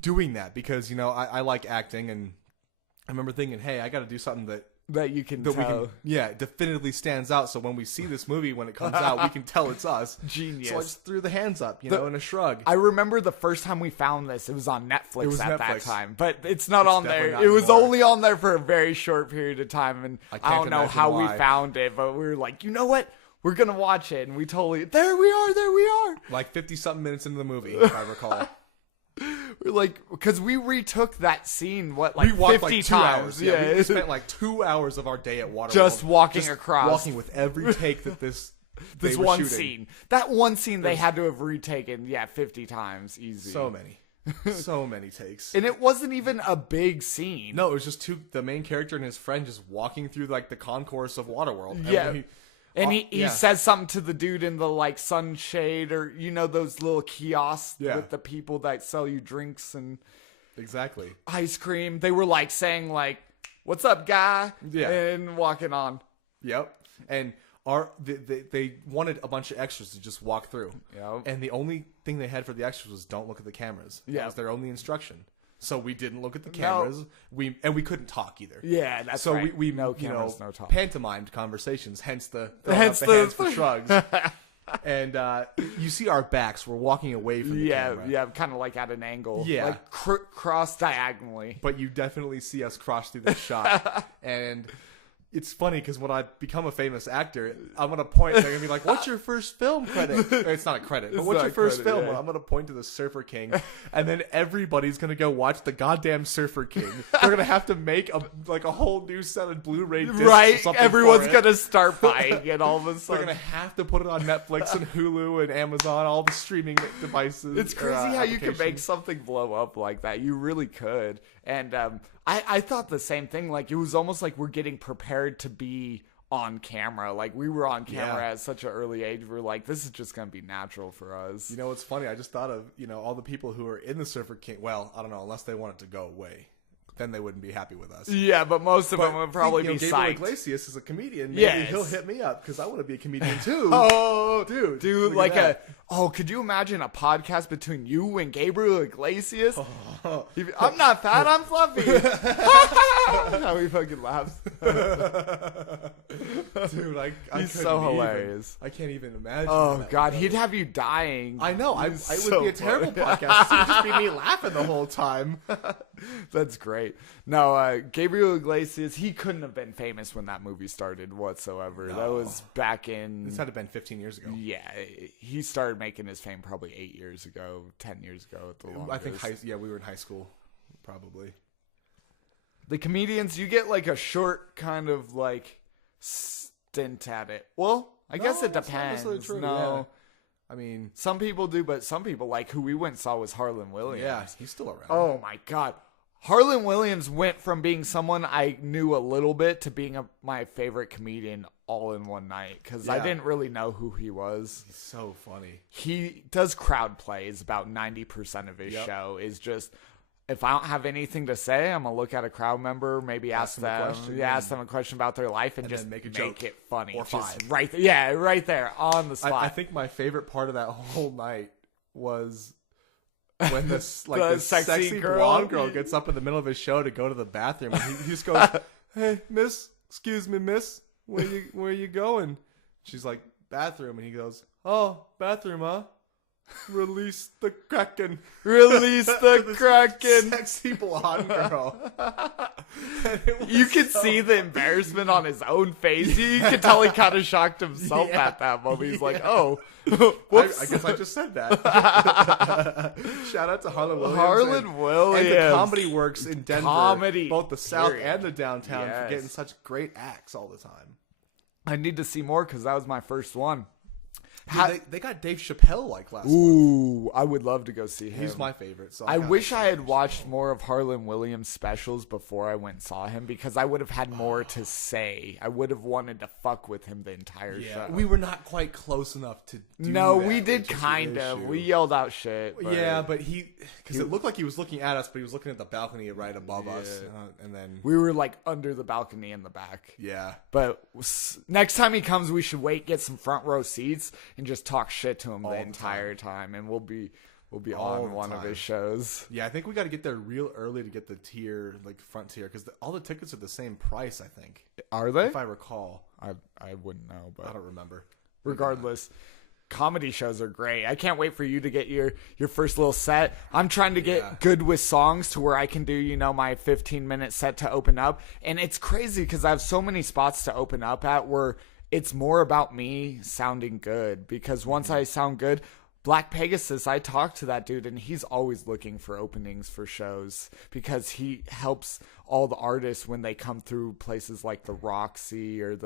doing that because, you know, I like acting, and I remember thinking, hey, I got to do something that that you can that we tell. can, definitively stands out. So when we see this movie, when it comes out, we can tell it's us. Genius. So I just threw the hands up, you know, in a shrug. I remember the first time we found this, it was on Netflix was at that Netflix. time, but it's not on definitely there. not It was anymore. only on there for a very short period of time, and I I, can't don't know imagine how why. we found it, but we were like, you know what? We're gonna watch it, and we totally there we are. Like 50-something minutes into the movie, if I recall. We're like, because we retook that scene, We like walked 50 like 2 times. hours. Yeah, we spent like 2 hours of our day at Waterworld. Just walking across. Walking with every take that This they were one shooting. scene. That one scene they had to have retaken, 50 times easy. So many takes. And it wasn't even a big scene. No, it was just the main character and his friend just walking through like the concourse of Waterworld. And Yeah. when And Oh, he says something to the dude in the like sunshade, or you know those little kiosks Yeah. with the people that sell you drinks and exactly. ice cream. They were like saying like, "What's up, guy?" Yeah. And walking on. Yep. And they wanted a bunch of extras to just walk through. Yep. And the only thing they had for the extras was don't look at the cameras. That Yeah. was their only instruction. So we didn't look at the cameras. We couldn't talk either. Yeah, that's So right. we no you cameras, know, no talk. pantomimed conversations, hence the Hence the hands the- for shrugs. And you see our backs. We're walking away from the camera. Yeah, kind of like at an angle. Yeah. Like cross diagonally. But you definitely see us cross through this shot. And it's funny because when I become a famous actor, I'm going to point, they're going to be like, what's your first film credit? Or it's not a credit, but It's what's not your first credit, film? yeah. And I'm going to point to the Surfer King. And then everybody's going to go watch the goddamn Surfer King. They're going to have to make a whole new set of Blu-ray discs or Right? something Everyone's for it. going to start buying it all of a They're sudden. going to have to put it on Netflix and Hulu and Amazon, all the streaming devices. It's crazy how you can make applications. something blow up like that. You really could. And I thought the same thing. Like, it was almost like we're getting prepared to be on camera. Like, we were on camera Yeah. at such an early age. We're like, this is just going to be natural for us. You know what's funny? I just thought of, all the people who are in the Surfer King. Well, I don't know, unless they want it to go away. Then they wouldn't be happy with us. Yeah, but most of them would probably be Gabriel psyched. Iglesias is a comedian. Maybe Yes. he'll hit me up because I want to be a comedian too. Oh, dude, dude, look like at could you imagine a podcast between you and Gabriel Iglesias? I'm not fat, I'm fluffy. How he fucking laughs. dude, I He's couldn't so even- hilarious. I can't even imagine. Oh that. God, he'd have you dying. I know. It He's would so be a terrible funny. podcast. It would just be me laughing the whole time. That's great. No, Gabriel Iglesias, he couldn't have been famous when that movie started whatsoever. That was back in... This had to have been 15 years ago. Yeah, he started making his fame probably 8 years ago, 10 years ago at the longest. I think we were in high school, probably. The comedians, you get like a short kind of like stint at it. Well, I guess it that's not depends. necessarily true, No. yeah. I mean, Some people do, but some people, like who we went and saw was Harlan Williams. yeah, he's still around. Oh my God. Harlan Williams went from being someone I knew a little bit to being my favorite comedian all in one night because I Yeah. didn't really know who he was. He's so funny. He does crowd plays. About 90% of his Yep. show is just, if I don't have anything to say, I'm gonna look at a crowd member, maybe ask them a them, question, ask them a question about their life, and and just then make a make joke. it funny. Or Just five. right there, yeah, right there on the spot. I think my favorite part of that whole night was when this The this sexy sexy girl. blonde girl gets up in the middle of his show to go to the bathroom, and he just goes, "Hey, miss, excuse me, miss, where you going?" She's like, "Bathroom," and he goes, "Oh, bathroom, huh? Release the Kraken." Release the This Kraken. Sexy blonde girl. And it was You could so- see the embarrassment on his own face. You could tell he kind of shocked himself Yeah. at that moment. He's like, "Oh, I whoops." guess I just said that. Shout out to Harlan Williams. Harlan and Williams. the Comedy Works in Denver. Comedy, both the South period. and the downtown, Yes. for getting such great acts all the time. I need to see more because that was my first one. Dude, they got Dave Chappelle like last month. Ooh, I would love to go see him. He's my favorite. So I gotta wish see I had Dave watched more of Harlan Williams' specials before I went and saw him because I would have had more to say. I would have wanted to fuck with him the entire Yeah, show. we were not quite close enough to do No, that, we did which is the kind of. issue. We yelled out shit. But Yeah, but because it looked like he was looking at us, but he was looking at the balcony right above us, and then we were like under the balcony in the back. yeah. But next time he comes, we should wait, get some front row seats, and just talk shit to him All the the entire time, and we'll will be All on the one of time. his shows. Yeah, I think we got to get there real early to get the tier, like front tier, because all the tickets are the same price. I think, Are they? if I recall. I wouldn't know, I but don't remember. regardless, comedy shows are great. I can't wait for you to get your first little set. I'm trying to get Yeah. good with songs to where I can do, my 15-minute set to open up. And it's crazy because I have so many spots to open up at where it's more about me sounding good. Because once I sound good, Black Pegasus, I talked to that dude and he's always looking for openings for shows because he helps all the artists when they come through places like the Roxy or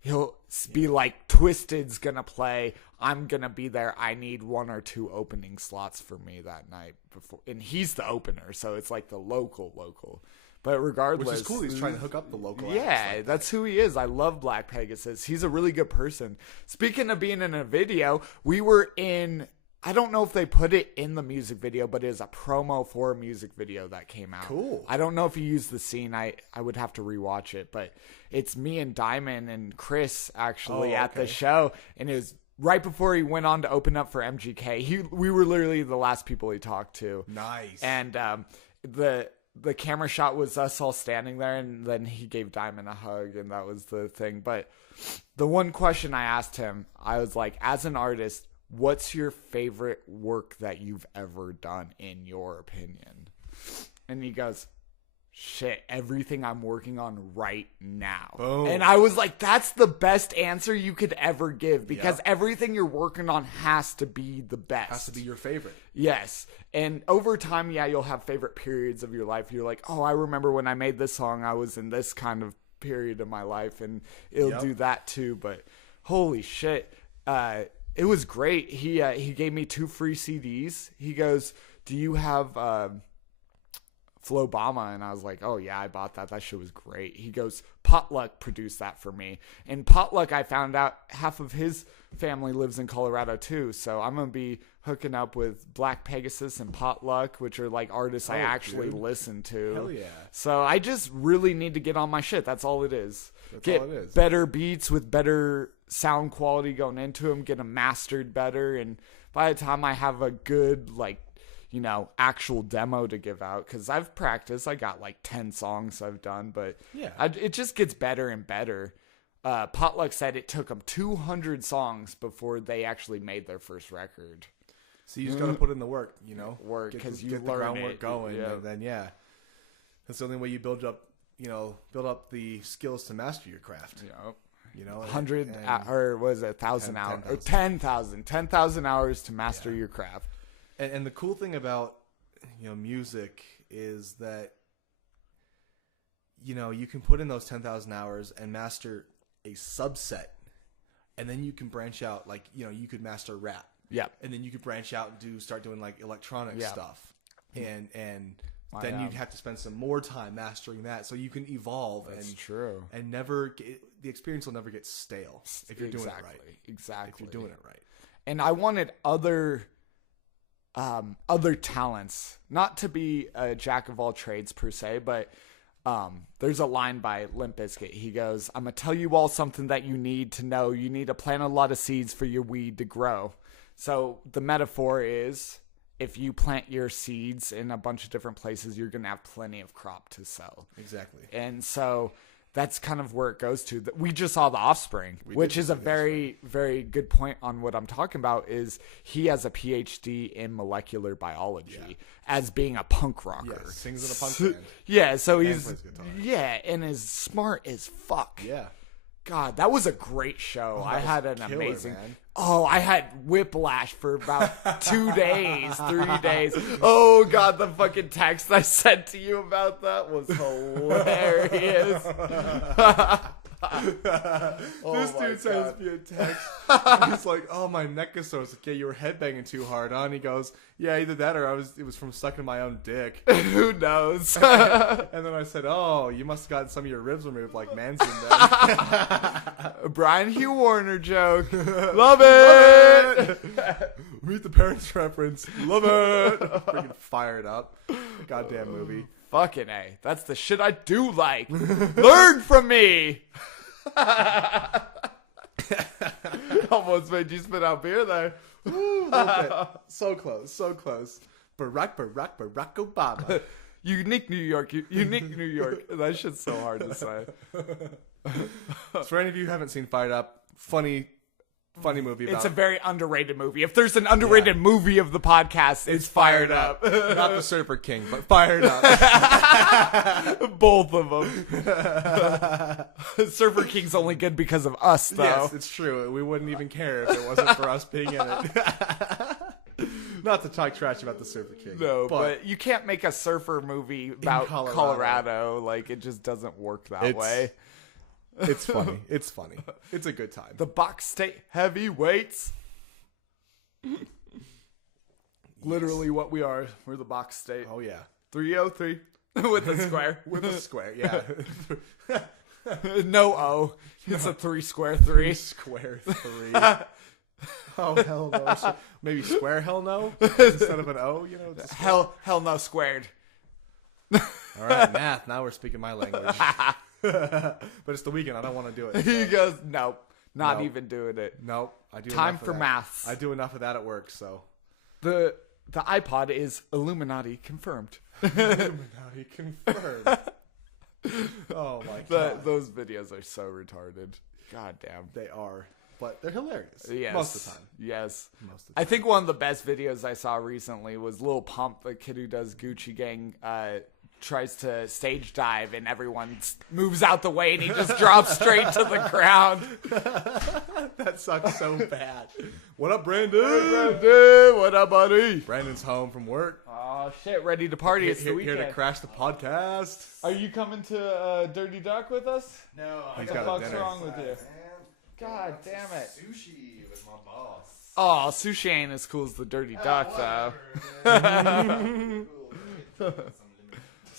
he'll be like, Twisted's gonna play, I'm gonna be there, I need 1 or 2 opening slots for me that night before, and he's the opener, so it's like the local. But regardless, Which is cool. He's trying to hook up the local acts yeah, like that. that's who he is. I love Black Pegasus. He's a really good person. Speaking of being in a video, we were in, I don't know if they put it in the music video, but it is a promo for a music video that came out. Cool. I don't know if you used the scene. I would have to rewatch it, but it's me and Diamond and Chris actually at the show, and it was right before he went on to open up for MGK. We were literally the last people he talked to. Nice. And the camera shot was us all standing there, and then he gave Diamond a hug, and that was the thing. But the one question I asked him, I was like, as an artist, what's your favorite work that you've ever done, in your opinion? And he goes, shit, everything I'm working on right now. Boom. And I was like, that's the best answer you could ever give, because everything you're working on has to be the best. Has to be your favorite. Yes. And over time, you'll have favorite periods of your life. You're like, oh, I remember when I made this song, I was in this kind of period of my life, and it'll do that too. But holy shit, it was great. He gave me 2 free CDs. He goes, do you have Flobama? And I was like, oh yeah, I bought that. That shit was great. He goes, Potluck produced that for me. And Potluck, I found out half of his family lives in Colorado too. So I'm going to be hooking up with Black Pegasus and Potluck, which are like artists I actually listen to. Hell yeah. So I just really need to get on my shit. That's all it is. Get all it is. better beats with better sound quality going into them, get them mastered better. And by the time I have a good, actual demo to give out, because I've practiced, I got like 10 songs I've done, but it just gets better and better. Potluck said it took them 200 songs before they actually made their first record. So you just got to put in the work, Work, Get 'cause the- you get the learn groundwork it. going, Yeah. and then that's the only way you build up the skills to master your craft. Yep. 100 or was it 1,000 hours? Or 10,000 hours to master your craft. And the cool thing about music is that you can put in those 10,000 hours and master a subset, and then you can branch out. Like you could master rap, and then you could branch out and start doing like electronic stuff, and then you'd have to spend some more time mastering that, so you can evolve. That's true. And the experience will never get stale if you're doing it right. Exactly. If you're doing it right. And I wanted other talents, not to be a jack of all trades per se, but there's a line by Limp Bizkit. He goes, I'm gonna tell you all something that you need to know. You need to plant a lot of seeds for your weed to grow. So the metaphor is, if you plant your seeds in a bunch of different places, you're gonna have plenty of crop to sell. Exactly. And so that's kind of where it goes to. We just saw The Offspring, which is a very, very good point on what I'm talking about. Is he has a PhD in molecular biology as being a punk rocker. Yeah, sings in a punk band. Yeah, so he's plays guitar. and is smart as fuck. Yeah. God, that was a great show. I had an killer, amazing. man. Oh, I had whiplash for about 2 days, 3 days. Oh God, the fucking text I sent to you about that was hilarious. This dude sends me a text. And he's like, "Oh, my neck is so sick. Yeah, you were headbanging too hard, huh?" And he goes, "Yeah, either that or it was from sucking my own dick." Who knows? And then I said, "Oh, you must have gotten some of your ribs removed like Manson then." Brian Hugh Warner joke. Love it. Meet the Parents reference. Love it. Freaking fired up. Goddamn movie. Fucking A. That's the shit I do like. Learn from me. Almost made you spit out beer there. Okay. So close, so close. Barack Obama. Unique New York. Unique New York. That shit's so hard to say. So for any of you who haven't seen Fired Up, funny movie about... It's a very underrated movie. If there's an underrated movie of the podcast, it's Fired Up. Not the Surfer King, but Fired Up. Both of them. Surfer King's only good because of us, though. Yes, it's true. We wouldn't even care if it wasn't for us being in it. Not to talk trash about the Surfer King. No, but you can't make a surfer movie about Colorado. Like, it just doesn't work that way. It's funny. It's funny. It's a good time. The Box State Heavyweights. Literally what we are. We're the Box State. Oh, yeah. 303 with a square. With a square, yeah. No O. It's a 3 square 3. Square 3. Oh, hell no. Maybe square hell no? Instead of an O, you know? Just Hell no squared. all right, math. Now we're speaking my language. But it's the weekend. I don't want to do it. He So. goes, nope. Not Nope. even doing it. Nope. I do Time enough of for that. maths. I do enough of that at work, so. The iPod is Illuminati confirmed. Illuminati confirmed. Oh, my God. Those videos are so retarded. God damn. They are. But they're hilarious. Yes. Most of the time. Yes. Most of the I think one of the best videos I saw recently was Lil Pump, the kid who does Gucci Gang, tries to stage dive and everyone moves out the way and he just drops straight to the ground. That sucks so bad. What up, Brandon? Brandon, what up, buddy? Brandon's home from work. Oh shit, ready to party. It's the Here weekend. to crash the podcast. Are you coming to Dirty Duck with us? No, He's What the got a fuck's dinner. wrong with you? God damn it. Sushi with my boss. Oh, sushi ain't as cool as the Dirty Duck, though.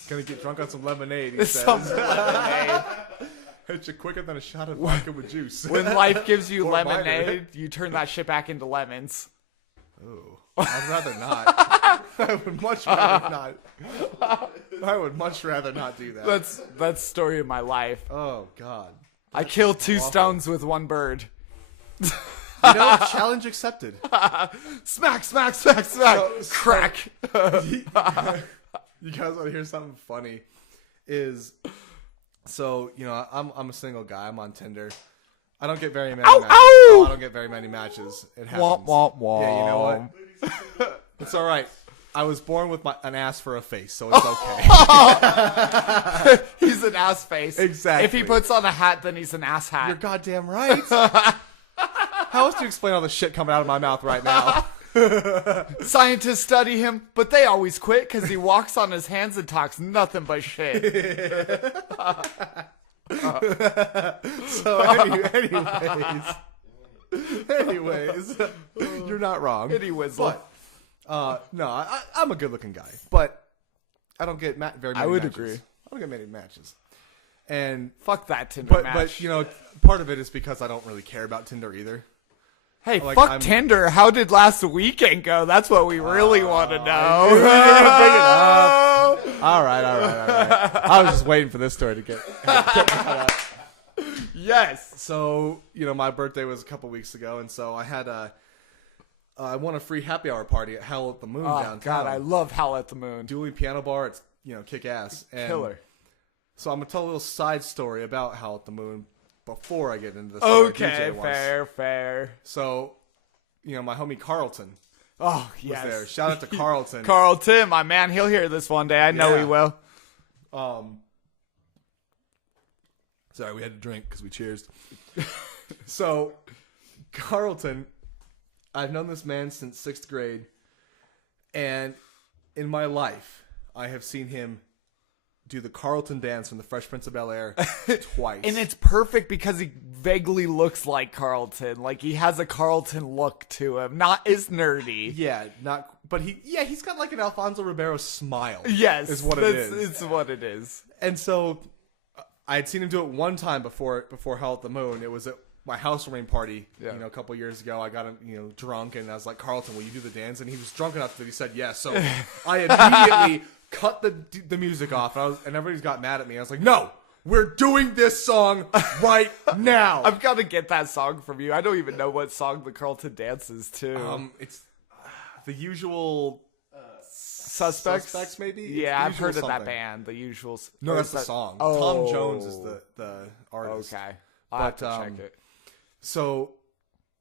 Gonna get drunk on some lemonade, he says. Some lemonade. Hit you quicker than a shot of vodka with juice. When life gives you Or minor. lemonade, you turn that shit back into lemons. Ooh, I'd rather not. I would much rather not. I would much rather not do that. That's the story of my life. Oh, God. I killed 2 stones with 1 bird. You know, challenge accepted. Smack, smack, smack, smack. Crack. You guys want to hear something funny? So, you know, I'm a single guy. I'm on Tinder. I don't get very many matches. ow! I don't get very many matches. It happens. Womp, womp, womp. Yeah, you know what? It's all right. I was born with an ass for a face, so it's okay. He's an ass face. Exactly. If he puts on a hat, then he's an ass hat. You're goddamn right. How else do you explain all the shit coming out of my mouth right now? Scientists study him, but they always quit because he walks on his hands and talks nothing but shit. So, anyways, you're not wrong. Anyways, But, no, I'm a good-looking guy, but I don't get very many I would matches. agree. I don't get many matches. And fuck that Tinder match. But you know, part of it is because I don't really care about Tinder either. Hey, Like, fuck I'm- Tinder. How did last weekend go? That's what we really want to know. Bring it up. All right. I was just waiting for this story to get Yes. So, you know, my birthday was a couple weeks ago, and so I had I won a free happy hour party at Howl at the Moon Oh, downtown. God, I love Howl at the Moon. Dueling piano bar. It's, you know, kick ass. And Killer. So I'm gonna tell a little side story about Howl at the Moon before I get into the story Okay, DJ wants. fair. So, you know, my homie Carlton Oh, was yes. there. Shout out to Carlton. Carlton, my man, he'll hear this one day. I know Yeah. he will. Sorry, we had to drink because we cheersed. So, Carlton, I've known this man since 6th grade, and in my life, I have seen him do the Carlton dance from The Fresh Prince of Bel-Air twice. And it's perfect because he vaguely looks like Carlton. Like, he has a Carlton look to him. Not as nerdy. yeah, but he's got like an Alfonso Ribeiro smile. Yes. is what it is. It's what it is. And so, I had seen him do it one time before Howl at the Moon. It was at my housewarming party, Yeah. you know, a couple years ago. I got him, you know, drunk, and I was like, Carlton, will you do the dance? And he was drunk enough that he said yes. So I immediately cut the music off, and everybody's got mad at me. I was like, no, we're doing this song right now. I've got to get that song from you. I don't even know what song the Carlton dance is to. It's the usual Suspects? maybe? Yeah, It's I've the heard usual of that something. band. The Usuals. No, Or that's is the that- song. Oh. Tom Jones is the artist. Okay. I'll have to check it. So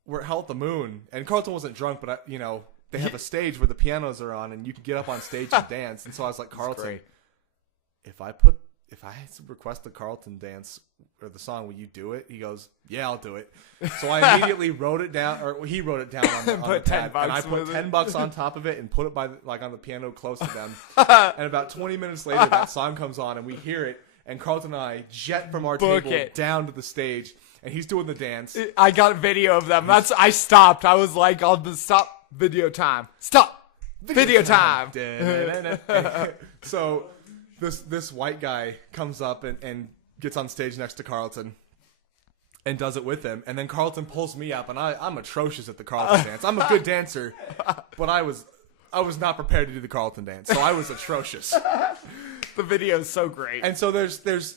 we're at Hell at the Moon, and Carlton wasn't drunk, but they have a stage where the pianos are on, and you can get up on stage and dance. And so I was like, Carlton, great. if I request the Carlton dance or the song, will you do it? He goes, yeah, I'll do it. So I immediately wrote it down, or he wrote it down on the Put pad, $10 and I put with it. $10 on top of it and put it on the piano close to them. And about 20 minutes later, that song comes on, and we hear it, and Carlton and I jet from our Book table it. down to the stage, and he's doing the dance. I got a video of them. I stopped. I was like, on the stop video time. Stop. Video time. So this white guy comes up and gets on stage next to Carlton and does it with him, and then Carlton pulls me up, and I'm atrocious at the Carlton dance. I'm a good dancer, but I was not prepared to do the Carlton dance, so I was atrocious. The video is so great. And so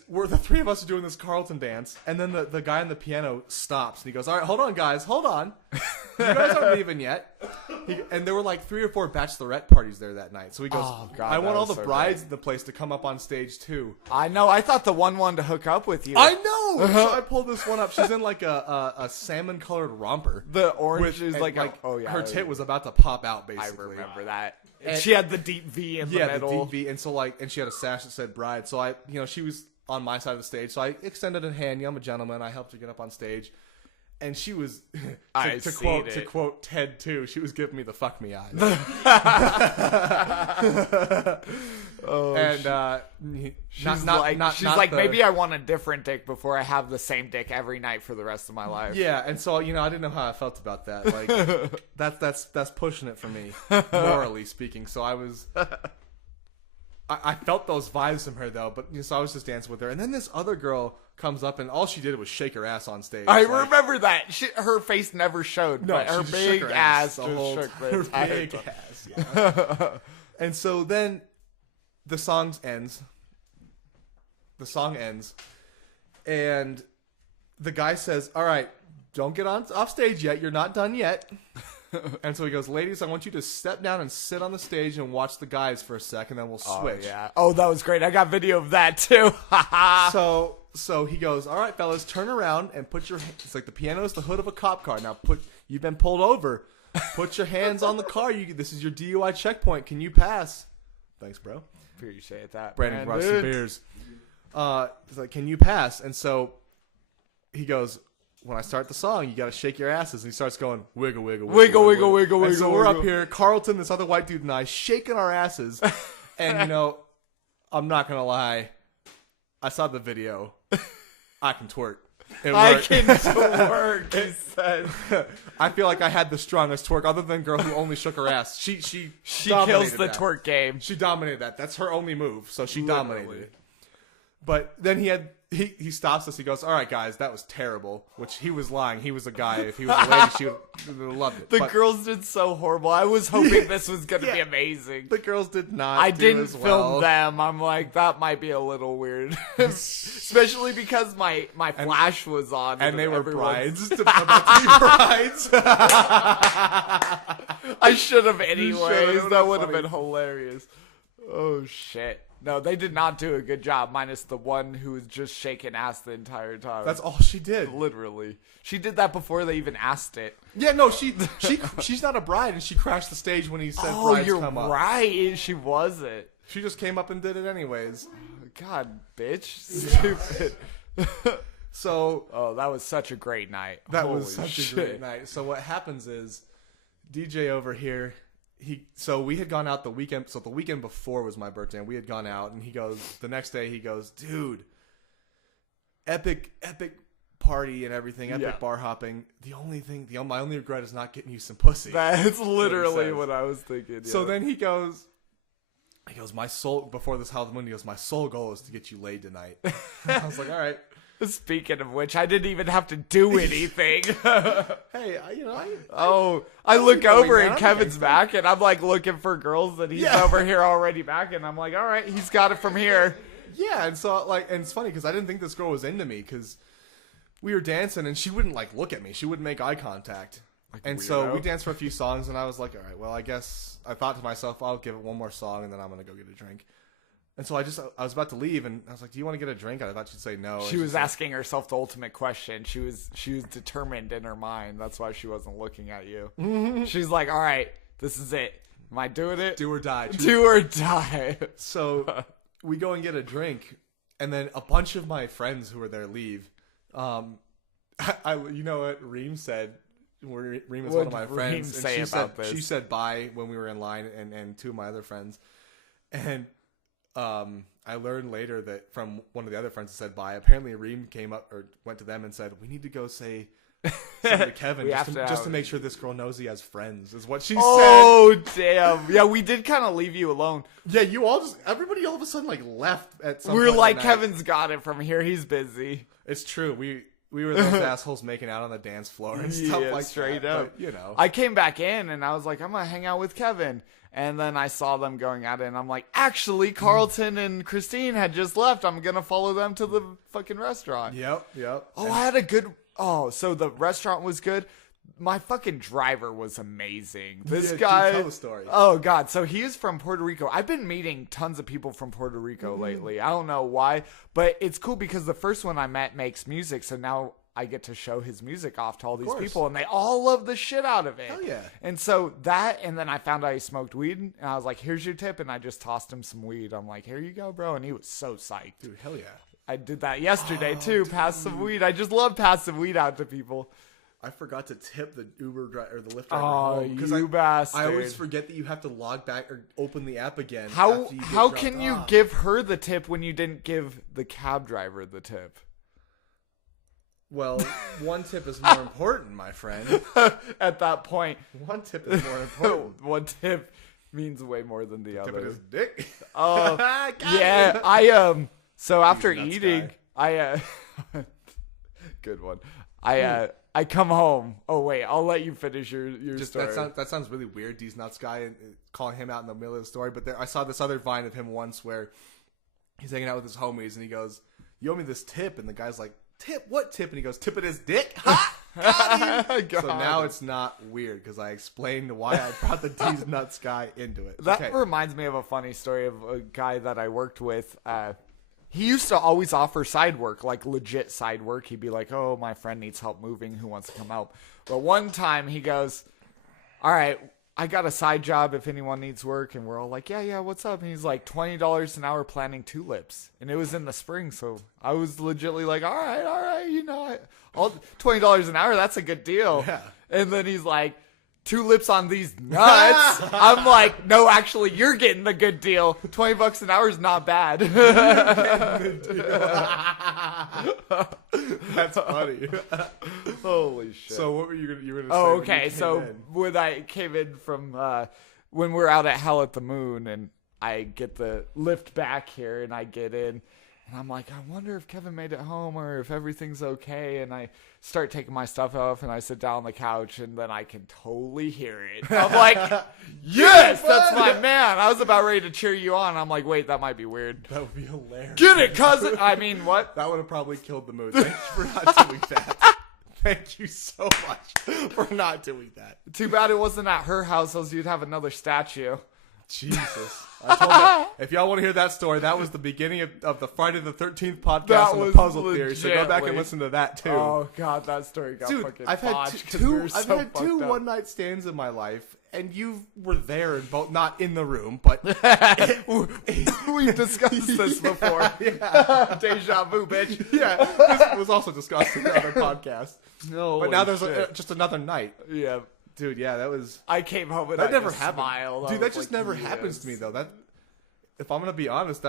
we're the three of us are doing this Carlton dance, and then the guy on the piano stops and he goes, all right, hold on guys, hold on. You guys aren't leaving yet. And there were like 3 or 4 bachelorette parties there that night. So he goes, Oh, God, I want that all was the so brides in the place to come up on stage too. I know. I thought the one wanted to hook up with you. I know. So I pulled this one up. She's in like a salmon colored romper. The orange is and, like, oh yeah. her tit was about to pop out I basically. remember that. And- She had the deep V in the Yeah, middle. the deep V, and so and she had a sash that said bride. So she was on my side of the stage, so I extended a hand. I'm a gentleman. I helped her get up on stage, and she was to quote Ted 2. She was giving me the fuck me eyes. She's like, maybe I want a different dick before I have the same dick every night for the rest of my life. Yeah, and so I didn't know how I felt about that. Like that's pushing it for me, morally speaking. So I felt those vibes from her though, but so I was just dancing with her, and then this other girl comes up and all she did was shake her ass on stage. I remember that. Her face never showed, but she her just big shook her ass the just whole shook the her entire big time. ass. Yeah. And so then the song ends. And the guy says, "All right, don't get off stage yet. You're not done yet." And so he goes, "Ladies, I want you to step down and sit on the stage and watch the guys for a second, then we'll switch." Oh, yeah. Oh, that was great. I got video of that too. So he goes, "All right, fellas, turn around and put your." It's like the piano is the hood of a cop car. Now you've been pulled over. Put your hands on the car. This is your DUI checkpoint. Can you pass? Thanks, bro. Appreciate that. Brandon brought some dude. beers. He's like, "Can you pass?" And so he goes, "When I start the song, you got to shake your asses." And he starts going, "Wiggle, wiggle, Wiggle, wiggle, wiggle, And so wiggle, we're up wiggle. here, Carlton, this other white dude, and I shaking our asses. And I'm not gonna lie, I saw the video. I can twerk. It I worked. can twerk, he said. I feel like I had the strongest twerk, other than girl who only shook her ass. She She dominated kills the that. twerk game. She dominated that. That's her only move. So she dominated Literally. it. But then he stops us. He goes, "All right, guys, that was terrible." Which he was lying. He was a guy. If he was a lady, she would have loved it. The But girls did so horrible. I was hoping this was going to be Yeah. amazing. the girls did not. I do didn't as film well. them. I'm like, that might be a little weird. Especially because my flash was on. And they were everyone's- brides. About to be brides. I should have anyways. should've. That would have Funny. been hilarious. Oh, shit. No, they did not do a good job, minus the one who was just shaking ass the entire time. That's all she did. Literally. She did that before they even asked it. Yeah, no, she's not a bride, and she crashed the stage when he said Oh, brides you're come up. right. She wasn't. She just came up and did it anyways. God, bitch. Stupid. So Oh, that was such a great night. that Holy was such shit. a great night. So what happens is, DJ over here, so we had gone out the weekend. So the weekend before was my birthday, and we had gone out. And he goes the next day. He goes, "Dude, epic party and everything, epic Yeah. bar hopping. My only regret is not getting you some pussy." That's literally says. what I was thinking. So yeah. then he goes, my soul, before this Halloween, he goes, "My sole goal is to get you laid tonight." I was like, all right. Speaking of which, I didn't even have to do anything. Hey, I look going over down, and Kevin's gangsta. back, and I'm like looking for girls, and he's over here already back, and I'm like, all right, he's got it from here. Yeah, and so like, and it's funny because I didn't think this girl was into me because we were dancing and she wouldn't like look at me. She wouldn't make eye contact. And so we danced for a few songs and I was like, all right, well, I guess I thought to myself, I'll give it one more song and then I'm gonna go get a drink. And so I was about to leave and I was like, do you want to get a drink? I thought she'd say no. She was asking herself the ultimate question. She was determined in her mind. That's why she wasn't looking at you. She's like, all right, this is it. Am I doing it? Do or die. Do or die. So we go and get a drink, and then a bunch of my friends who were there leave. You know what Reem said? Reem is one of my friends. And she said bye when we were in line, and two of my other friends. And I learned later that from one of the other friends that said bye. Apparently, Reem came up or went to them and said, "We need to go say." To Kevin, just to make sure this girl knows he has friends, is what she said. Oh, damn. Yeah, we did kind of leave you alone. Yeah, everybody all of a sudden like left at some We were point like, in the night. Kevin's got it from here. He's busy. It's true. We were those assholes making out on the dance floor and stuff like straight that. up. But, you know, I came back in and I was like, I'm going to hang out with Kevin. And then I saw them going at it and I'm like, actually, Carlton and Christine had just left. I'm going to follow them to the fucking restaurant. Yep. Oh, I had a good... Oh, so the restaurant was good. My fucking driver was amazing. This guy. Tell the story. Oh God. So he's from Puerto Rico. I've been meeting tons of people from Puerto Rico lately. I don't know why, but it's cool because the first one I met makes music. So now I get to show his music off to all these people and they all love the shit out of it. Hell yeah. And so that, and then I found out he smoked weed and I was like, here's your tip. And I just tossed him some weed. I'm like, here you go, bro. And he was so psyched. Dude, hell yeah. I did that yesterday too. Pass some weed. I just love passing weed out to people. I forgot to tip the Uber driver or the Lyft driver home you bastard! I always forget that you have to log back or open the app again. How can you give her the tip when you didn't give the cab driver the tip? Well, one tip is more important, my friend. At that point, one tip is more important. One tip means way more than the other. Tip it his dick. Oh, yeah. So after eating, good one. I come home. Oh wait, I'll let you finish your story. That sounds really weird. These nuts guy and calling him out in the middle of the story. But I saw this other Vine of him once where he's hanging out with his homies and he goes, "You owe me this tip," and the guy's like, "Tip? What tip?" And he goes, "Tip it his dick." Ha! Got him. So now it's not weird because I explained why I brought the D's nuts guy into it. That reminds me of a funny story of a guy that I worked with. He used to always offer side work, like legit side work. He'd be like, oh, my friend needs help moving. Who wants to come help? But one time he goes, all right, I got a side job if anyone needs work. And we're all like, yeah, what's up? And he's like, $20 an hour planting tulips. And it was in the spring. So I was legitly like, all right, you know, $20 an hour, that's a good deal. Yeah. And then he's like, tulips on these nuts. I'm like, no, actually, you're getting the good deal. $20 an hour is not bad. That's funny. Holy shit. So what were you gonna say? Oh, okay. So when I came in from when we're out at Hell at the Moon, and I get the lift back here, and I get in. And I'm like, I wonder if Kevin made it home or if everything's okay. And I start taking my stuff off and I sit down on the couch and then I can totally hear it. I'm like, yes, that's my man. I was about ready to cheer you on. I'm like, wait, that might be weird. That would be hilarious. Get it, cousin. I mean, what? That would have probably killed the mood. Thank you for not doing that. Thank you so much for not doing that. Too bad it wasn't at her house, else you'd have another statue. Jesus. I told you, if y'all want to hear that story, that was the beginning of the Friday the 13th podcast on the puzzle theory. So go back and listen to that too. Oh God, that story got fucking I've had two one night stands in my life, and you were there and both not in the room, but we've discussed this before. Yeah. Deja vu, bitch. Yeah, this was also discussed in the other podcast. No, but now there's just another night. Yeah. Dude, yeah, that was. I came home and that I never just happened. smiled. Dude, that just never happens to me though. That, if I'm gonna be honest,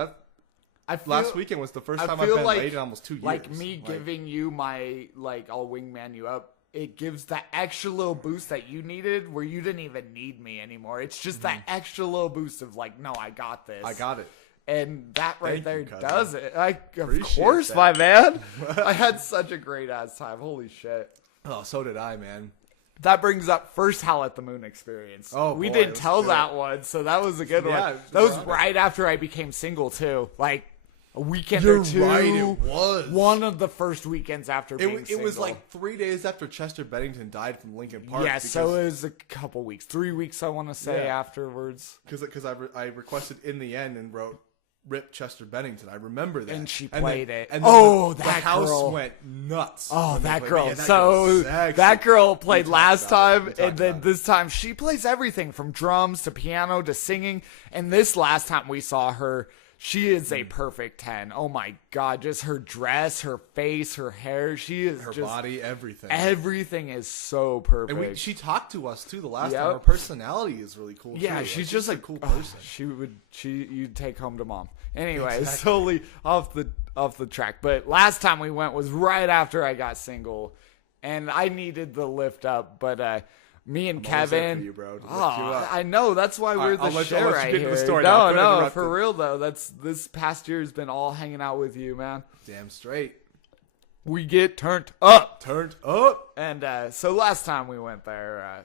last weekend was the first time I've been late in almost 2 years. Like me giving you my I'll wingman you up. It gives that extra little boost that you needed, where you didn't even need me anymore. It's just that extra little boost of like, no, I got this. I got it. And that right there cousin. does it. Of Appreciate course, that. my man. I had such a great ass time. Holy shit. Oh, so did I, man. That brings up first Hell at the Moon experience. Oh, we boy, didn't it was tell good. that one, so that was a good Yeah, one. That was right after I became single too. Like, a weekend You're or two. right, it was. One of the first weekends after being It was single. like 3 days after Chester Bennington died from Lincoln Park. Yeah, so it was a couple weeks. 3 weeks, I want to say, Yeah. afterwards. Because I requested in the end and wrote "Rip Chester Bennington." I remember that. And she then- played it. And then Oh, the that house girl. went nuts. Oh, when they that played it. girl. Yeah, that So girl's sexy. that girl played We last talked about it. time, We and talked then about it. this time she plays everything from drums to piano to singing. And this last time we saw her, she is a perfect 10. Oh my God, just her dress, her face, her hair. She is her just body, everything. everything is so perfect. And she talked to us too the last Yep. time. Her personality is really cool. Yeah, too. she's Like, just a like cool oh, person. you'd take home to mom. Anyway, Exactly. solely off the track. But last time we went was right after I got single, and I needed the lift up. But me and always there Kevin, for you, bro, to lift you oh, up. I know that's why we're right, the I'll let shit you right get into here. the story now. No, Go no, ahead, for interrupt real though. That's this past year has been all hanging out with you, man. Damn straight. We get turned up. Turned up. And so last time we went there,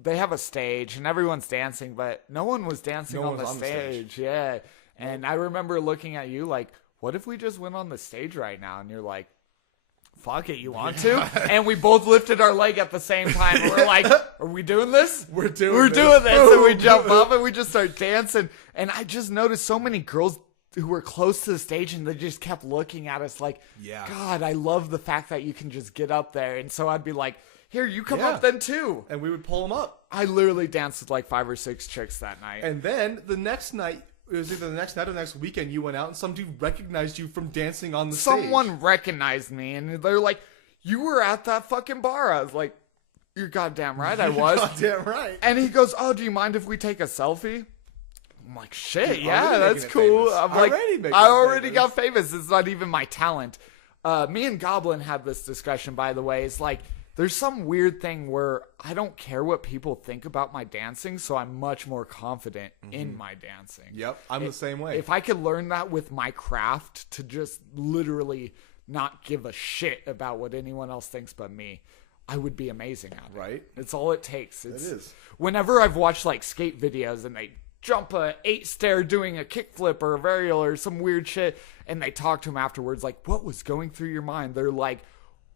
they have a stage and everyone's dancing, but no one was dancing No on one the was on the stage. stage. Yeah. And I remember looking at you like, what if we just went on the stage right now? And you're like, fuck it, you want to? And we both lifted our leg at the same time. And we're like, are we doing this? We're doing We're this. doing this. And we jump up and we just start dancing. And I just noticed so many girls who were close to the stage and they just kept looking at us like, Yeah. God, I love the fact that you can just get up there. And so I'd be like, here, you come Yeah. up then too. And we would pull them up. I literally danced with like 5 or 6 chicks that night. And then the next night, it was either the next night or the next weekend, you went out and some dude recognized you from dancing on the stage. Someone recognized me and they're like, you were at that fucking bar. I was like, you're goddamn right I was. Goddamn right. And he goes, oh, do you mind if we take a selfie? I'm like, shit, Dude, yeah, already that's making it cool. famous. I'm like, Already making I it already famous. got famous. It's not even my talent. Me and Goblin had this discussion, by the way. It's like, there's some weird thing where I don't care what people think about my dancing, so I'm much more confident in my dancing. Yep, I'm the same way. If I could learn that with my craft to just literally not give a shit about what anyone else thinks but me, I would be amazing at it. Right. It's all it takes. It is. Whenever I've watched like skate videos and they jump a 8-stair doing a kickflip or a varial or some weird shit, and they talk to him afterwards like, what was going through your mind? They're like,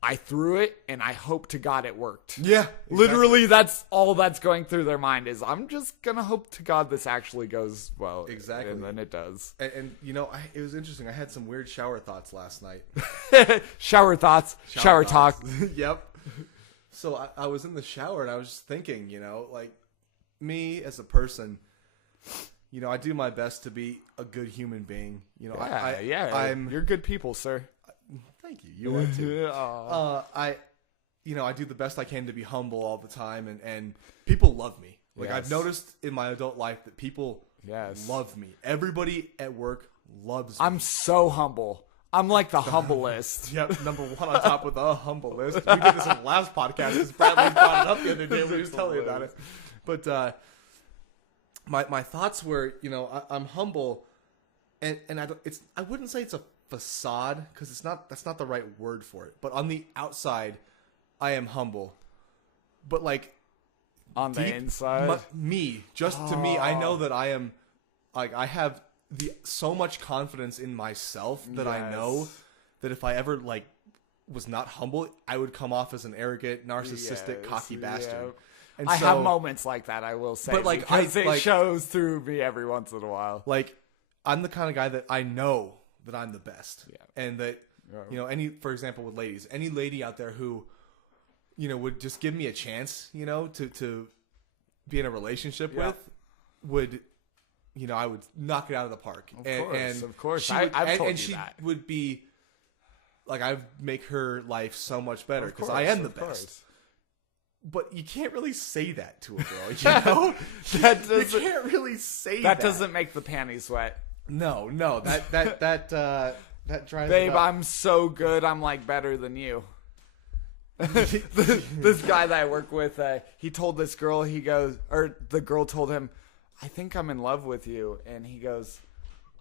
I threw it and I hope to God it worked. Yeah. Literally, that's all that's going through their mind is, I'm just going to hope to God this actually goes well. Exactly. And then it does. And you know, it was interesting. I had some weird shower thoughts last night. Shower thoughts, shower thoughts. talk. Yep. So I was in the shower and I was just thinking, you know, like me as a person, you know, I do my best to be a good human being. You know, You're good people, sir. Thank you. You are too. Aw. I do the best I can to be humble all the time, and people love me. Like Yes. I've noticed in my adult life that people Yes. love me. Everybody at work loves me. I'm so humble. I'm like the humblest. Yep, number one on top of the humble list. We did this in the last podcast because Bradley brought it up the other day. We were just telling you about it. But my thoughts were, you know, I'm humble, and I wouldn't say it's a facade because that's not the right word for it. But on the outside, I am humble. But like On the deep, inside. to me, I know that I am, like, I have so much confidence in myself that I know Yes. that if I ever like was not humble, I would come off as an arrogant, narcissistic, Yes, cocky bastard. yep. And I so, have moments like that, I will say. But, like, because it like- shows through me every once in a while. like, I'm the kind of guy that I know that I'm the best, Yeah. and that you know, for example, with ladies, any lady out there who, you know, would just give me a chance, you know, to be in a relationship Yeah. with, would, you know, I would knock it out of the park. Of course. She I've would, told and you she that. would be like, I'd make her life so much better Of because course, I am the of best. course. But you can't really say that to a girl, you know. That You doesn't, can't really say that doesn't make the panties wet. No, that drives. Babe, it up. I'm so good. I'm like better than you. This guy that I work with, he told this girl, the girl told him, I think I'm in love with you. And he goes,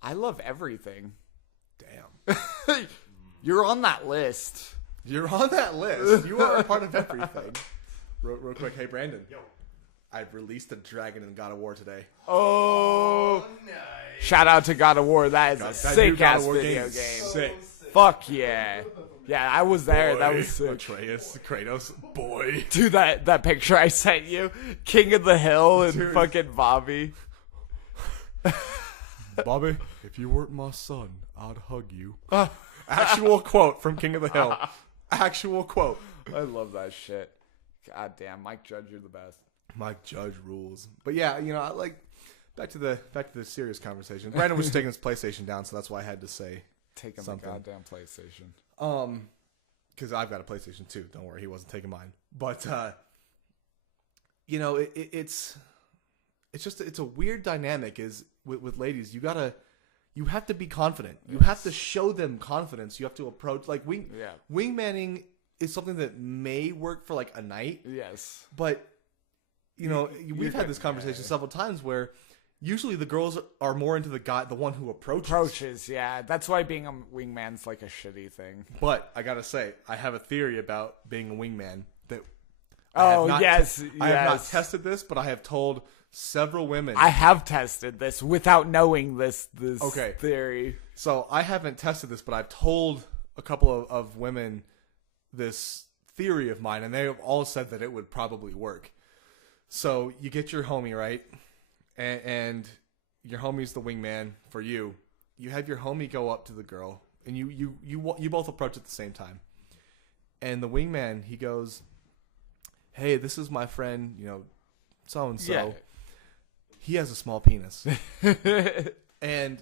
I love everything. Damn. You're on that list. You're on that list. You are a part of everything. Real quick, hey Brandon. Yo. I've released a dragon in God of War today. Oh, shout out to God of War. That is a sick ass video game. Sick. Fuck yeah. Yeah, I was there. That was sick. Atreus, Kratos, boy. Dude, that picture I sent you, King of the Hill and Dude. fucking Bobby. Bobby, if you weren't my son, I'd hug you. Actual quote from King of the Hill. Actual quote. I love that shit. God damn, Mike Judge, you're the best. Mike Judge rules. But yeah, you know, I like back to the serious conversation. Brandon was taking his PlayStation down, so that's why I had to say Taking something. the goddamn PlayStation. Because I've got a PlayStation too. Don't worry, he wasn't taking mine. But you know, it's just it's a weird dynamic. Is with ladies, you have to be confident. You have to show them confidence. You have to approach like wingmanning is something that may work for like a night. Yes, but you know, we've had this conversation several times where usually the girls are more into the one who approaches. Yeah, that's why being a wingman's like a shitty thing. But I gotta say, I have a theory about being a wingman that. I have not tested this, but I have told several women. I have tested this without knowing this Okay. theory. So I haven't tested this, but I've told a couple of women this theory of mine, and they have all said that it would probably work. So you get your homie, right? And your homie's the wingman for you. You have your homie go up to the girl, and you both approach at the same time. And the wingman, he goes, "Hey, this is my friend, you know, so and so. Yeah. He has a small penis." And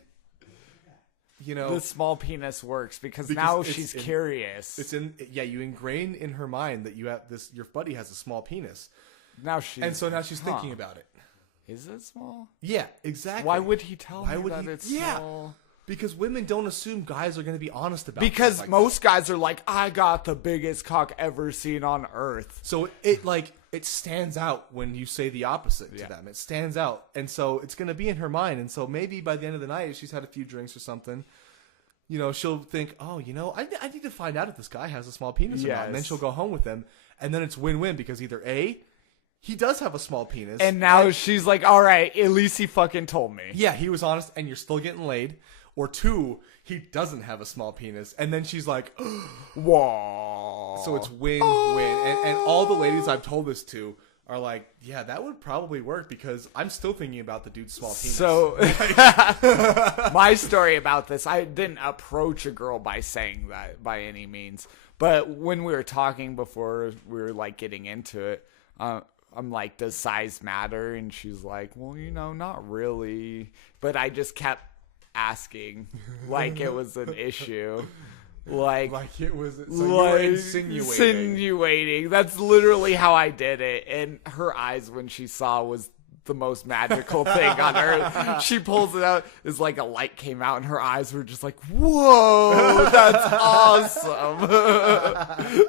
you know, The small penis works because Because now it's she's in- curious. you ingrain in her mind that you have this. Your buddy has a small penis, Now she's and so now she's thinking about it. Is it small? Yeah, exactly. Why would he tell Why me would that he- it's yeah. small? Because women don't assume guys are going to be honest about Because things like most guys are like, I got the biggest cock ever seen on earth. that. So it stands out when you say the opposite to them. It stands out, and so it's going to be in her mind. And so maybe by the end of the night, if she's had a few drinks or something, you know, she'll think, oh, you know, I need to find out if this guy has a small penis or not. And then Yes. she'll go home with him, and then it's win-win because either A, he does have a small penis, And now she's like, all right, at least he fucking told me. yeah, he was honest, and you're still getting laid. Or two, he doesn't have a small penis, and then she's like, Whoa. so it's win-win. And all the ladies I've told this to are like, yeah, that would probably work because I'm still thinking about the dude's small penis. So, my story about this, I didn't approach a girl by saying that by any means. But when we were talking before we were like getting into it, I'm like, does size matter? And she's like, well, you know, not really. But I just kept asking like it was an issue. Like it was, so you like, were insinuating. insinuating. That's literally how I did it. And her eyes when she saw was the most magical thing on earth. She pulls it out. It's like a light came out and her eyes were just like, whoa, that's awesome.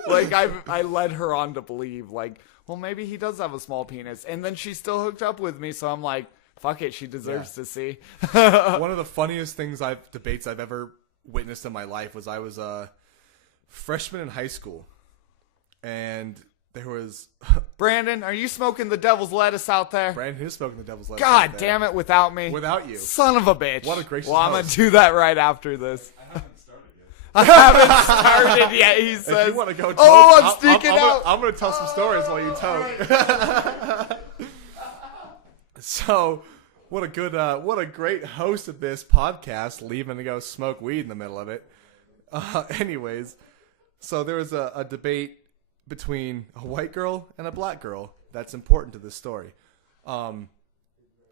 Like I led her on to believe like, well, maybe he does have a small penis. And then she still hooked up with me. So I'm like, fuck it. She deserves to see. One of the funniest debates I've ever witnessed in my life was I was a freshman in high school, and there was Brandon, are you smoking the devil's lettuce out there? Brandon is smoking the devil's lettuce. God out there. damn it, without me. Without you. Son of a bitch. What a gracious Well, I'm going to host. do that right after this. I haven't started yet, he If saut you want to go, Oh, I'm sneaking out. I'm going to tell some stories while you toke. So, what a great host of this podcast, leaving to go smoke weed in the middle of it. Anyways, so there was a debate between a white girl and a black girl that's important to this story. When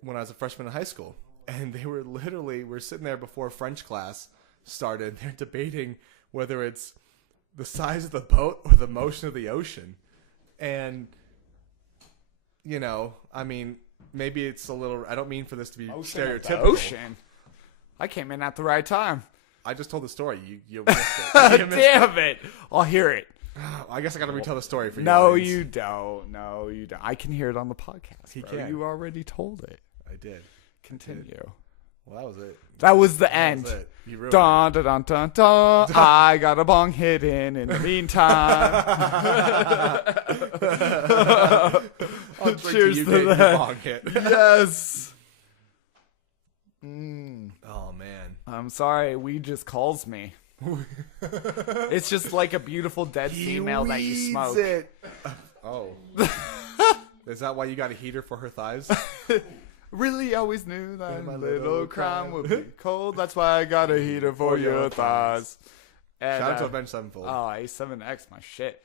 I was a freshman in high school, and we're sitting there before French class started. They're debating whether it's the size of the boat or the motion of the ocean. And, you know, I mean, maybe it's a little, I don't mean for this to be stereotypical. Ocean. I came in at the right time. I just told the story. You missed it. You missed it. Damn it. I'll hear it. I guess I got to retell the story for you. No, audience. you don't. No, you don't. I can hear it on the podcast. He bro. can. You already told it. I did. Continue. Well, that was it. That was the That end. was it. You ruined Dun, dun, dun, dun, dun. I got a bong hidden in the meantime. it. I'll drink Cheers to you to getting your that. bong hit. Yes. Oh man. I'm sorry, weed just calls me. It's just like a beautiful dead female that you weeds smoke. it. Oh. Is that why you got a heater for her thighs? Really always knew that My my little little crime would be cold. That's why I got a heater for your thighs. And, Shout out to Avenged Sevenfold. Oh, A7X, my shit.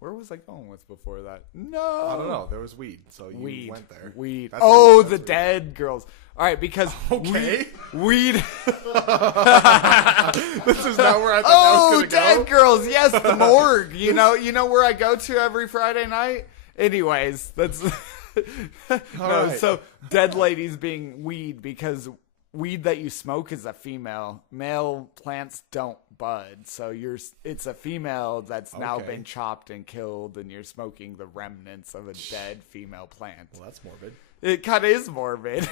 Where was I going with before that? No. I don't know. There was weed, so you went there. Weed. That's Oh, weird. the That's weird. dead girls. All right, because Okay. weed. This is not where I thought Oh, that was dead gonna go. girls. Yes, the morgue. You know where I go to every Friday night. Anyways, that's no. right. So dead ladies being weed because weed that you smoke is a female. Male plants don't bud, so it's a female that's now Okay. been chopped and killed, and you're smoking the remnants of a dead female plant. Well, that's morbid. It kind of is morbid.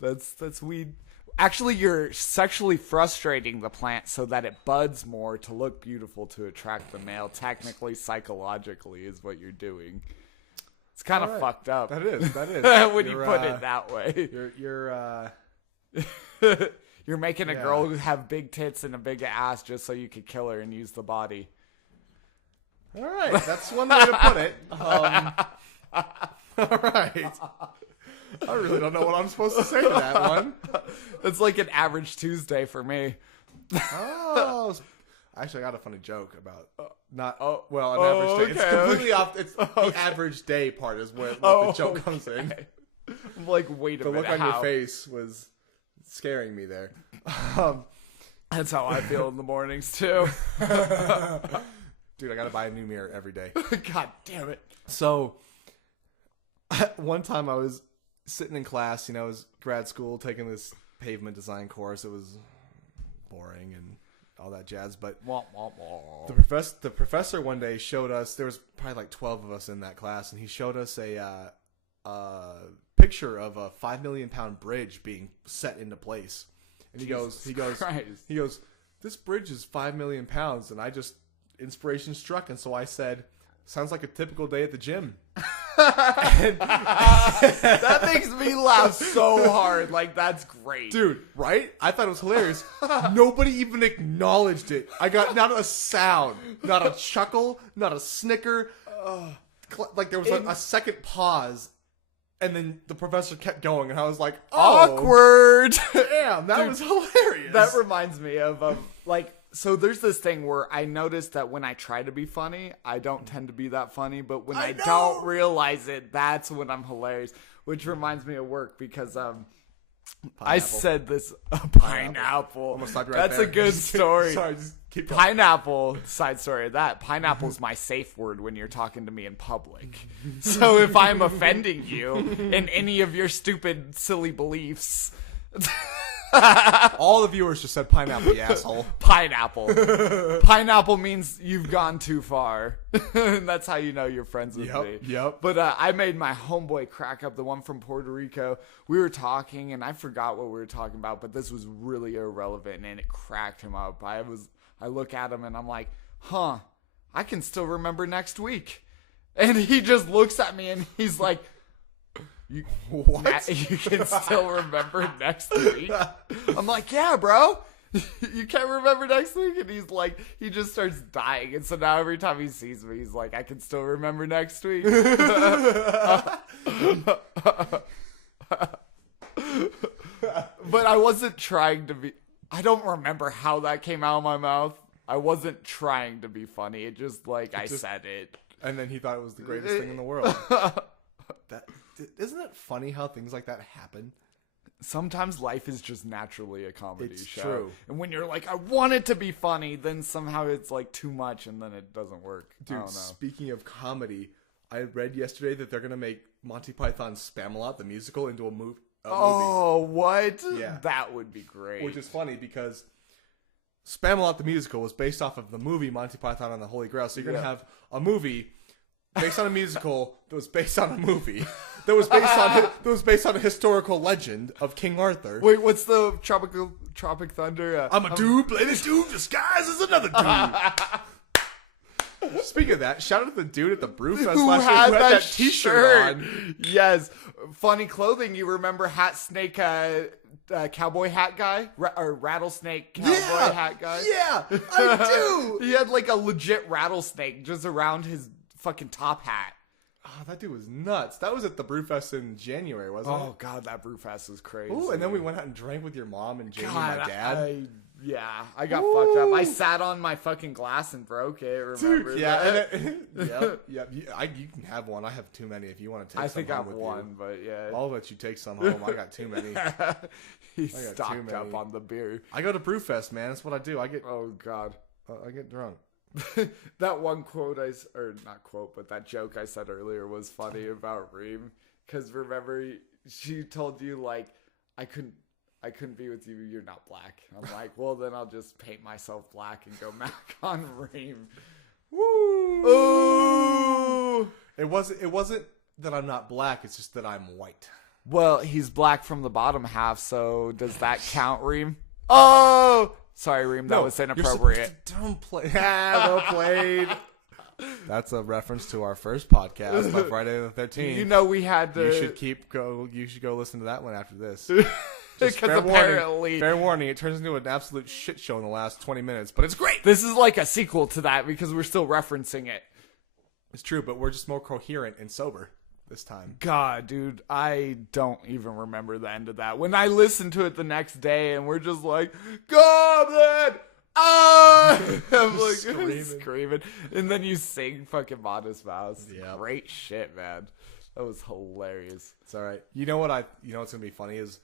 That's weed. Actually, you're sexually frustrating the plant so that it buds more to look beautiful to attract the male. Technically, psychologically, is what you're doing. It's kind of All right. fucked up. That is. That is. When you put it that way. You're making a girl who have big tits and a big ass just so you could kill her and use the body. All right. That's one way to put it. All right. I really don't know what I'm supposed to say to that one. It's like an average Tuesday for me. Oh. Actually, I got a funny joke about an Oh, average day. It's okay, completely off. It's the average day part is where the joke comes in. I'm like, wait a The minute. look on your how? face was scaring me there. That's how I feel in the mornings too. Dude, I gotta buy a new mirror every day. God damn it. So, one time I was sitting in class, it was grad school, taking this pavement design course. It was boring and all that jazz. But Wah, wah, wah. the professor one day showed us, there was probably like 12 of us in that class, and he showed us a picture of a 5 million pound bridge being set into place. And he goes, Christ. this bridge is 5 million pounds. And inspiration struck. And so I said, sounds like a typical day at the gym. That makes me laugh so hard. Like, that's great. Dude, right? I thought it was hilarious. Nobody even acknowledged it. I got not a sound, not a chuckle, not a snicker. Like there was a second pause, and then the professor kept going, and I was like, "Oh, Awkward. damn, that was hilarious." That reminds me of so there's this thing where I noticed that when I try to be funny, I don't tend to be that funny, but when I don't realize it, that's when I'm hilarious. Which reminds me of work because I said this pineapple. I'm gonna stop you right That's there. a good story. Sorry, just keep going. Pineapple, side story of that. Pineapple is my safe word when you're talking to me in public. So if I'm offending you in any of your stupid, silly beliefs, All the viewers just said pineapple, you asshole. pineapple. Pineapple means you've gone too far. And that's how you know you're friends with me. Yep. But I made my homeboy crack up, the one from Puerto Rico. We were talking, and I forgot what we were talking about, but this was really irrelevant, and it cracked him up. I look at him, and I'm like, I can still remember next week. And he just looks at me, and he's like, What? You can still remember next week? I'm like, yeah, bro. You can't remember next week? And he's like, he just starts dying. And so now every time he sees me, he's like, I can still remember next week. But I wasn't trying to be. I don't remember how that came out of my mouth. I wasn't trying to be funny. It just I said it. And then he thought it was the greatest thing in the world. Isn't it funny how things like that happen? Sometimes life is just naturally a comedy It's show. true. And when you're like, I want it to be funny, then somehow it's too much and then it doesn't work. I Dude, don't know. speaking of comedy, I read yesterday that they're going to make Monty Python's Spamalot, the musical, into a movie. Oh, what? Yeah. That would be great. Which is funny because Spamalot, the musical, was based off of the movie Monty Python and the Holy Grail. So you're going to have a movie based on a musical that was based on a movie that was based on a historical legend of King Arthur. Wait, what's the Tropic Thunder? I'm a dude playing this dude disguised as another dude. Speaking of that, shout out to the dude at the Brewfest Who last year had who had that that T-shirt on. Yes. Funny clothing. You remember Hat Snake cowboy hat guy? Or rattlesnake cowboy hat guy? Yeah, I do. He had like a legit rattlesnake just around his fucking top hat. Oh, that dude was nuts. That was at the Brewfest in January, wasn't it? Oh, God, that Brewfest was crazy. Ooh, and then we went out and drank with your mom and Jamie and my dad. I got fucked up. I sat on my fucking glass and broke it. Remember? Dude, yeah. Yeah. You can have one. I have too many if you want to take I some think home I've with one, you. but yeah. I'll let you take some home. I got too many. He too stocked up many. on the beer. I go to Brewfest, man. That's what I do. I get Oh, God. drunk. That one quote or not quote, but that joke I said earlier was funny about Reem. Because remember, she told you, like, I couldn't be with you, you're not black. I'm like, well, then I'll just paint myself black and go back on Reem. Woo! Ooh! It wasn't that I'm not black, it's just that I'm white. Well, he's black from the bottom half, so does that count, Reem? Oh! Sorry, Reem, that was inappropriate. Don't play. Well played. That's a reference to our first podcast on Friday the 13th. You know we had to... You should go listen to that one after this. Because apparently... Fair warning, it turns into an absolute shit show in the last 20 minutes, but it's great. This is like a sequel to that because we're still referencing it. It's true, but we're just more coherent and sober this time. God, dude, I don't even remember the end of that. When I listened to it the next day and we're just like, Goblin! Ah! I'm like screaming. And then you sing fucking Modest Mouse. Yeah. Great shit, man. That was hilarious. It's all right. You know what's going to be funny is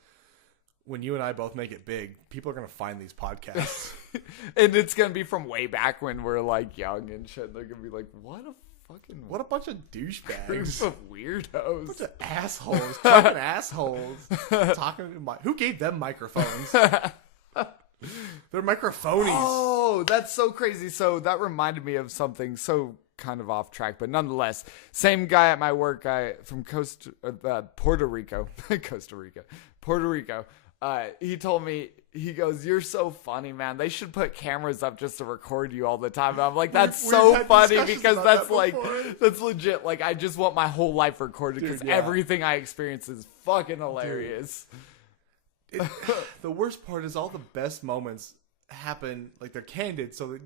when you and I both make it big, people are going to find these podcasts. And it's going to be from way back when we're like young and shit. They're going to be like, what a bunch of douchebags. group of weirdos. Bunch of assholes. Talking assholes. Who gave them microphones? They're microphonies. Oh, that's so crazy. So that reminded me of something so kind of off track, but nonetheless, same guy at my work, from Puerto Rico. Puerto Rico. He told me, he goes, you're so funny, man. They should put cameras up just to record you all the time. And I'm like, that's so funny because that's that's legit. Like, I just want my whole life recorded because everything I experience is fucking hilarious. The worst part is all the best moments happen, like they're candid, so that,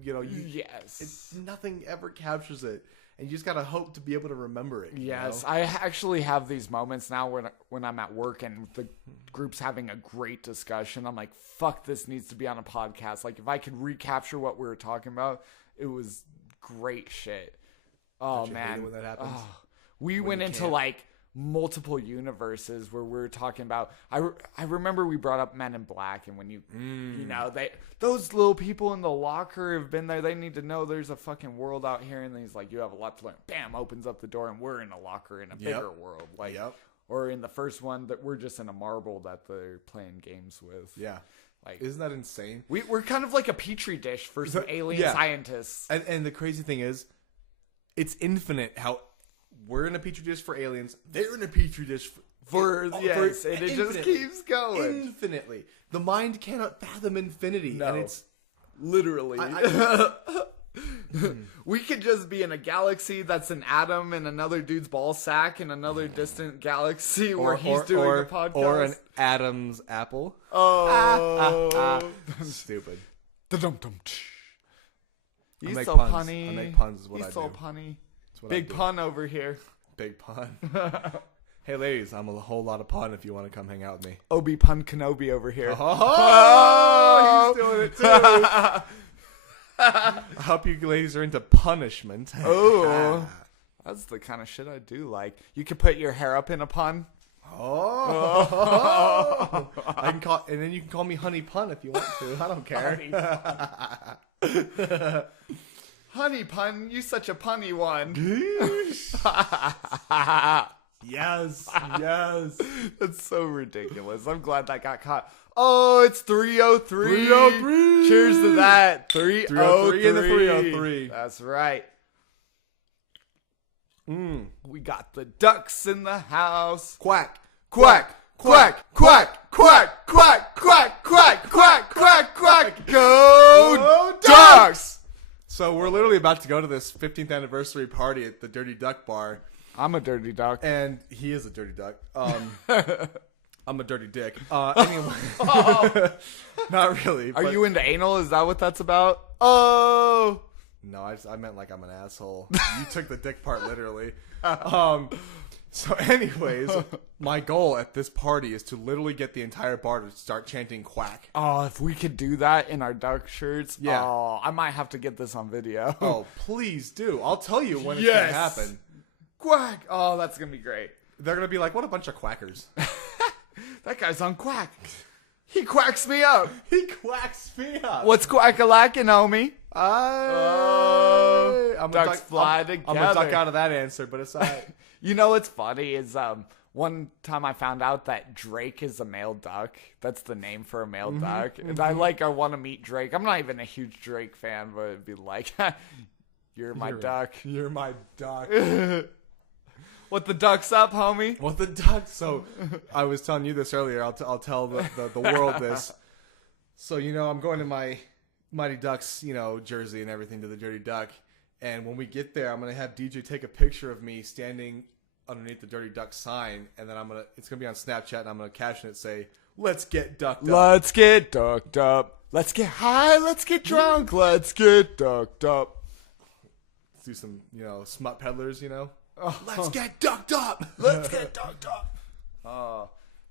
nothing ever captures it. And you just gotta hope to be able to remember it. Yes, I actually have these moments now when I'm at work and the group's having a great discussion. I'm like, fuck, this needs to be on a podcast. Like, if I could recapture what we were talking about, it was great shit. Oh, man. When that happens? We went into like multiple universes where we're talking about. I remember we brought up Men in Black, and when you know, those little people in the locker have been there. They need to know there's a fucking world out here, and he's like, you have a lot to learn. Bam, opens up the door, and we're in a locker in a bigger world. Like, or in the first one that we're just in a marble that they're playing games with. Yeah. Like, isn't that insane? We're kind of like a petri dish for some alien scientists. And the crazy thing is, it's infinite how we're in a petri dish for aliens. They're in a petri dish for and it just keeps going infinitely. The mind cannot fathom infinity, and it's literally. We could just be in a galaxy that's an atom in another dude's ball sack in another distant galaxy where he's doing a podcast, or an Adam's apple. Oh, stupid. He's so punny. I make puns. Is what I do. He's so punny. Big pun over here. Big pun. Hey, ladies, I'm a whole lot of pun if you want to come hang out with me. Obi Pun Kenobi over here. Oh, he's doing it too. I hope you ladies are into punishment. Oh, that's the kind of shit I do like. You can put your hair up in a pun. Oh. I can call, and then you can call me Honey Pun if you want to. I don't care. Honey Pun, you such a punny one. Yes. That's so ridiculous. I'm glad that got caught. Oh, it's 303. 303. Cheers to that. 303 in the 303. That's right. We got the ducks in the house. Quack. Quack. Quack. Quack. Quack. Quack. Quack. Quack. Quack. Quack. Quack. Go Ducks! So we're literally literally about to go to this 15th anniversary party at the Dirty Duck Bar. I'm a dirty duck. And he is a dirty duck. I'm a dirty dick. Anyway. Not really. Are but- you into anal? Is that what that's about? Oh. No, I meant like I'm an asshole. You took the dick part literally. So anyways, my goal at this party is to literally get the entire bar to start chanting quack. Oh, if we could do that in our duck shirts. Yeah. Oh, I might have to get this on video. Oh, please do. I'll tell you when it's going to happen. Quack. Oh, that's going to be great. They're going to be like, what a bunch of quackers. That guy's on quack. He quacks me up. He quacks me up. What's quack-a-lackin', homie? I'm ducks fly I'm going to together. duck out of that answer, but it's all right. You know what's funny is one time I found out that Drake is a male duck. That's the name for a male duck. And I want to meet Drake. I'm not even a huge Drake fan, but it'd be like, you're my duck. You're my duck. What the duck's up, homie? What the duck? So I was telling you this earlier. I'll tell the world this. So, I'm going to my Mighty Ducks, jersey and everything to the Dirty Duck. And when we get there, I'm going to have DJ take a picture of me standing underneath the Dirty Duck sign. And then it's going to be on Snapchat, and I'm going to caption it, say, let's get ducked up. Let's get ducked up. Let's get high. Let's get drunk. Let's get ducked up. Let's do some, smut peddlers, Let's get ducked up. Let's get ducked up. Oh,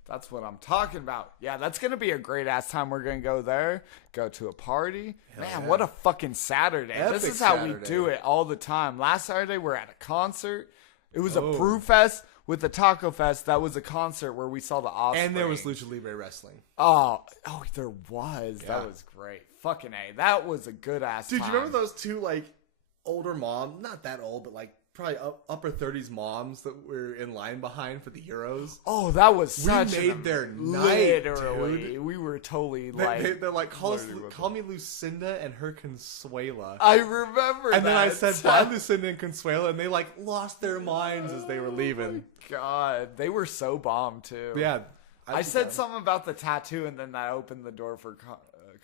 that's what I'm talking about. Yeah, that's going to be a great ass time. We're going to go there, go to a party. Man, what a fucking Saturday. This Epic is how we Saturday. do it all the time. Last Saturday, we're at a concert. It was a brew fest with the taco fest. That was a concert where we saw the Offspring. And there was Lucha Libre wrestling. Oh, there was. Yeah. That was great. Fucking A. That was a good ass Dude, time. you remember those two, older moms? Not that old, but, probably upper 30s moms that were in line behind for the Euros. Oh, that was such made their night, literally. dude. We were totally They're like, call me Lucinda and her Consuela. I remember And then I that. said, bye, Lucinda and Consuela, and they lost their minds as they were leaving. God, they were so bombed too. Yeah. I said something about the tattoo, and then that opened the door for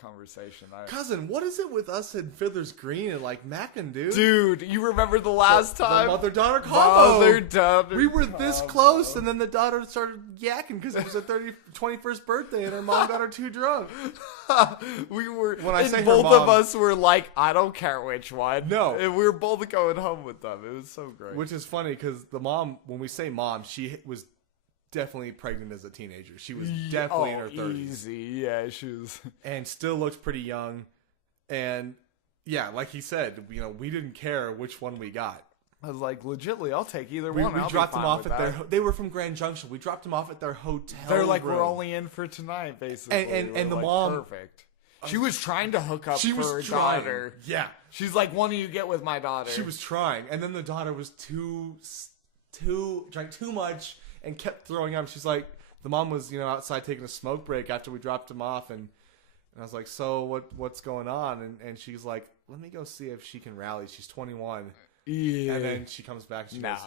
conversation. Cousin, what is it with us in Fiddler's Green and Mackin, dude? Dude, you remember the last time? The mother-daughter combo. Mother-daughter We were this combo. close, and then the daughter started yakking because it was her 21st birthday, and her mom got her too drunk. We were. When I and say her both of mom- us were like, I don't care which one. No. And we were both going home with them. It was so great. Which is funny because the mom, when we say mom, she was definitely pregnant as a teenager. She was definitely in her 30s. Easy. Yeah, she was. And still looked pretty young. And yeah, like he said, we didn't care which one we got. I was like, legitly, I'll take either We one. I'll be dropped them fine off with at that. they were from Grand Junction. We dropped them off at their hotel. They're like, room. we're only in for tonight, basically. And We're the like, mom- perfect. She was trying to hook up She for was her trying. daughter. Yeah. She's like, one of you get with my daughter. She was trying. And then the daughter was drank too much and kept throwing up. She's like, the mom was, outside taking a smoke break after we dropped him off. And I was like, so what's going on? And she's like, let me go see if she can rally. She's 21. Yeah. And then she comes back and she No. goes,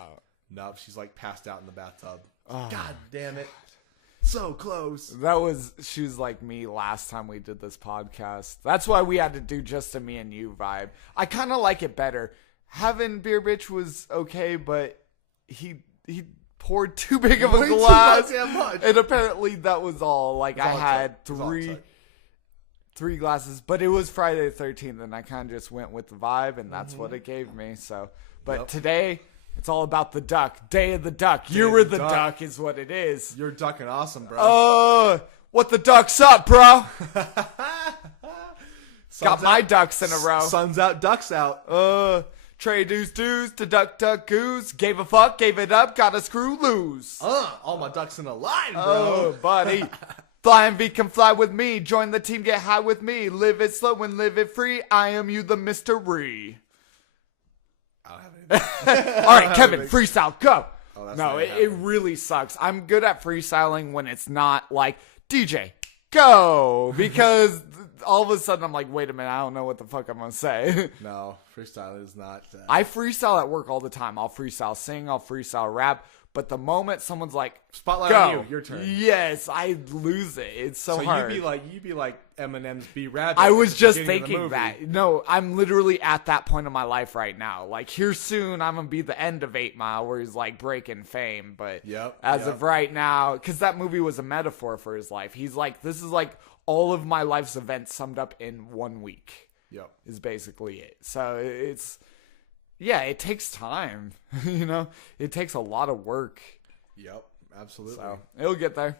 no, she's passed out in the bathtub. God damn it. So close. She was like me last time we did this podcast. That's why we had to do just a me and you vibe. I kind of like it better. Having Beer Bitch was okay, but he poured too big of a Way too glass. goddamn much. And apparently that was all. Like, I all it had took. It was all it three took. glasses, but it was Friday the 13th, and I kind of just went with the vibe, and that's what it gave me. So, but Yep. today, it's all about the duck. Day of the duck. Day You're of the the duck. duck is what it is. You're ducking awesome, bro. What the duck's up, bro? Sun's Got my out. ducks in a row. Sun's out, ducks out. Trey doos to duck goose. Gave a fuck, gave it up, got a screw loose. All my ducks in a line, bro. Oh, buddy. Fly and V, come fly with me. Join the team, get high with me. Live it slow and live it free. I am you, the mystery. I don't have anything. All right, Kevin, freestyle, go. that's No, not it happening. really sucks. I'm good at freestyling when it's not like, DJ, go. Because all of a sudden I'm like, wait a minute, I don't know what the fuck I'm going to say. No, freestyle is not. I freestyle at work all the time. I'll freestyle sing, I'll freestyle rap. But the moment someone's like, Spotlight go, on you, your turn. yes, I lose it. It's so hard. you'd be like Eminem's B Rabbit. I at was the just beginning of the thinking movie. that. No, I'm literally at that point in my life right now. Like, here soon, I'm going to be the end of 8 Mile where he's, like, breaking fame. But as of right now, because that movie was a metaphor for his life. He's like, this is, like, all of my life's events summed up in 1 week. Yep. Is basically it. So it's, yeah, it takes time. You know? It takes a lot of work. Yep, absolutely. So it'll get there.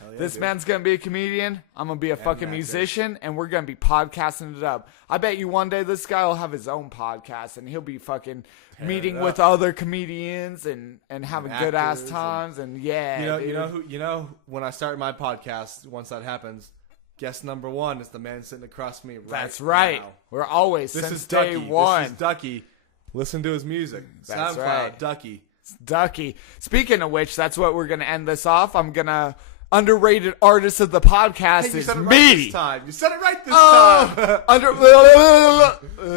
Hell yeah, This dude. man's gonna be a comedian. I'm gonna be a fucking actor. musician, and we're gonna be podcasting it up. I bet you one day this guy will have his own podcast, and he'll be fucking meeting it with up. other comedians and having good ass actors times. And yeah, You know when I start my podcast, once that happens, guest number 1 is the man sitting across from me. That's right. now. We're always This since is Ducky. day one. This is Ducky. Listen to his music. That's SoundCloud, right. Ducky. Ducky. Speaking of which, that's what we're gonna end this off. I'm gonna underrated artist of the podcast Hey, you is said it right me. this time. You said it right this time.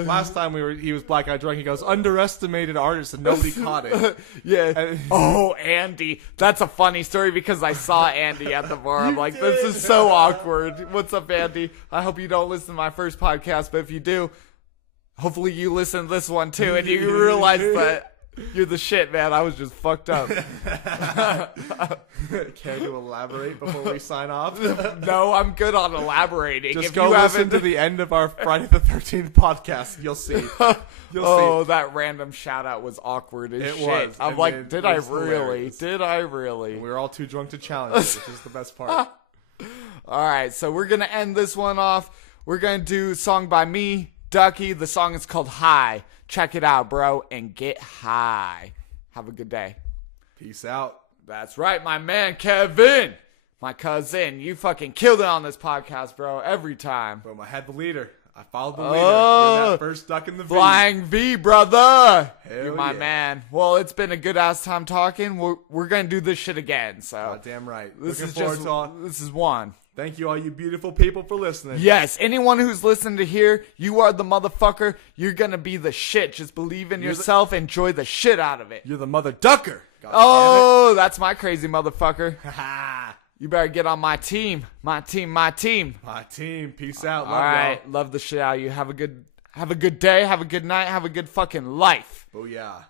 Last time he was black eye drunk. He goes underestimated artist, and nobody caught it. Yeah. Oh, Andy. That's a funny story because I saw Andy at the bar. I'm like, this is so awkward. What's up, Andy? I hope you don't listen to my first podcast, but if you do, hopefully you listen to this one too, and you realize that you're the shit, man. I was just fucked up. Care to elaborate before we sign off? No, I'm good on elaborating. Just if go you listen haven't to the end of our Friday the 13th podcast. You'll see. You'll oh, see. that random shout out was awkward as It shit. was. I'm I like, mean, did it I was really? hilarious. Did I really? We were all too drunk to challenge it, which is the best part. All right, so we're going to end this one off. We're going to do a song by me, Ducky. The song is called High. Check it out, bro, and get high. Have a good day. Peace out. That's right, my man, Kevin. My cousin. You fucking killed it on this podcast, bro, every time. Boom, I had the leader. I followed the leader. Oh, You're that first duck in the V. Flying V, brother. Hell You're my yeah. man. Well, it's been a good ass time talking. We're going to do this shit again, so. Goddamn right. This Looking is forward just, to all. this is one. Thank you, all you beautiful people, for listening. Yes, anyone who's listening to here, you are the motherfucker. You're going to be the shit. Just believe in yourself. Enjoy the shit out of it. You're the mother ducker. God Oh, that's my crazy motherfucker. damn it. Ha You better get on my team. My team, my team. My team. Peace out. All Love right, love the shit out of you. Have a good day. Have a good night. Have a good fucking life. y'all. Booyah.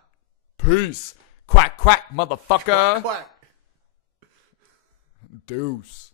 Peace. Quack, quack, motherfucker. Quack. Deuce.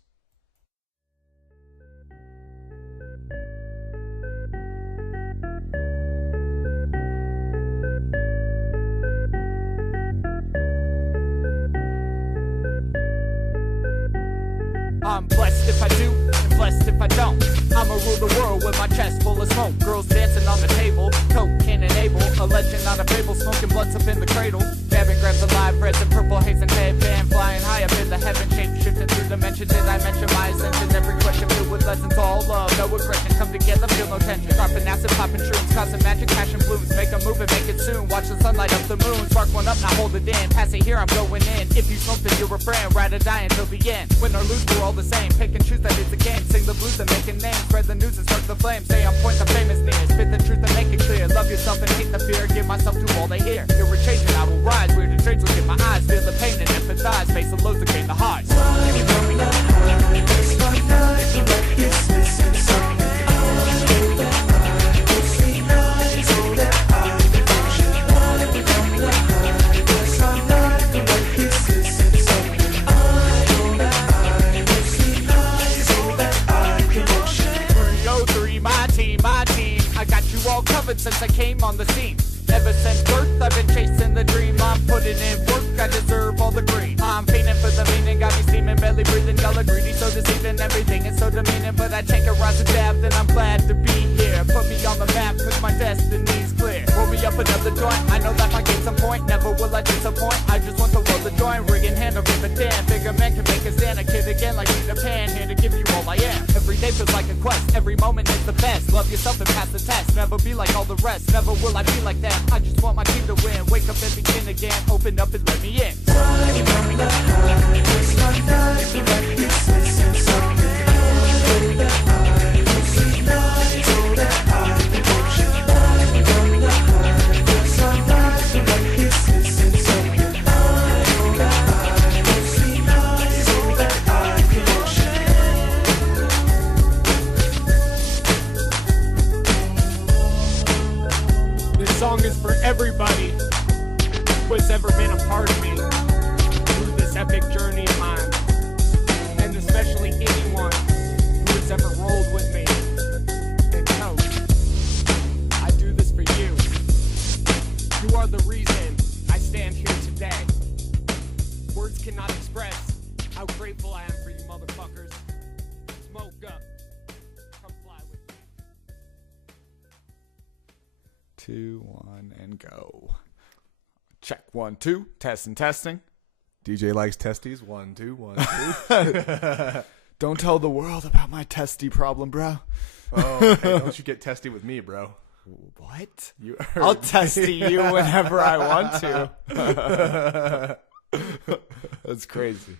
I'm blessed if I do, and blessed if I don't. I'ma rule the world with my chest full of smoke. Girls dancing on the table, coke can enable. A legend, not a fable, smoking blunts up in the cradle. Dabbing grabs alive, reds and purple haze and headband. Flying high up in the heaven, shape shifting through dimensions. Did I mention my ascension? Every question filled with lessons, all love, no aggression. Come together, feel no tension. Dropping acid, popping shrooms, causing magic, passion blooms. Make a move and make it soon. Watch the sunlight up the moon. Spark one up, now hold it in. Pass it here, I'm going in. If you smoke, then you're a friend. Ride or die until the end. Win or lose, we're all the same. Pick and choose, that is the game. Sing the blues and make a name. Spread the news and spark the flame. Stay on point, the famous near. Spit the truth and make it clear. Love yourself and hate the fear. Give myself to all they hear. You're a changing, I will rise. Weird and strange, look in my eyes. Feel the pain and empathize. Face the lows and gain the highs. My team, I got you all covered since I came on the scene. Ever since birth, I've been chasing the dream. I'm putting in work, I deserve all the green. I'm fiending for the meaning, got me steaming, belly breathing. Y'all are greedy, so deceiving, everything is so demeaning. But I take a rise to depth, and I'm glad to be here. Put me on the map, cause my destiny's clear. Roll me up another joint, I know that I get some point. Never will I disappoint, I just want to roll the joint. Rig in hand, or give a damn. Bigger man can make a stand, a kid again like Peter Pan. Here to give you all I am. Every day feels like a quest, every moment is the best. Love yourself and pass the test, never be like all the rest. Never will I be like that, I just want my team to win. Wake up and begin again, open up and let me in. 2, 1, and go. Check 1, 2. Testing. DJ likes testes. 1, 2, 1, 2. Don't tell the world about my testy problem, bro. Oh, hey, don't you get testy with me, bro. What? You I'll testy you whenever I want to. That's crazy.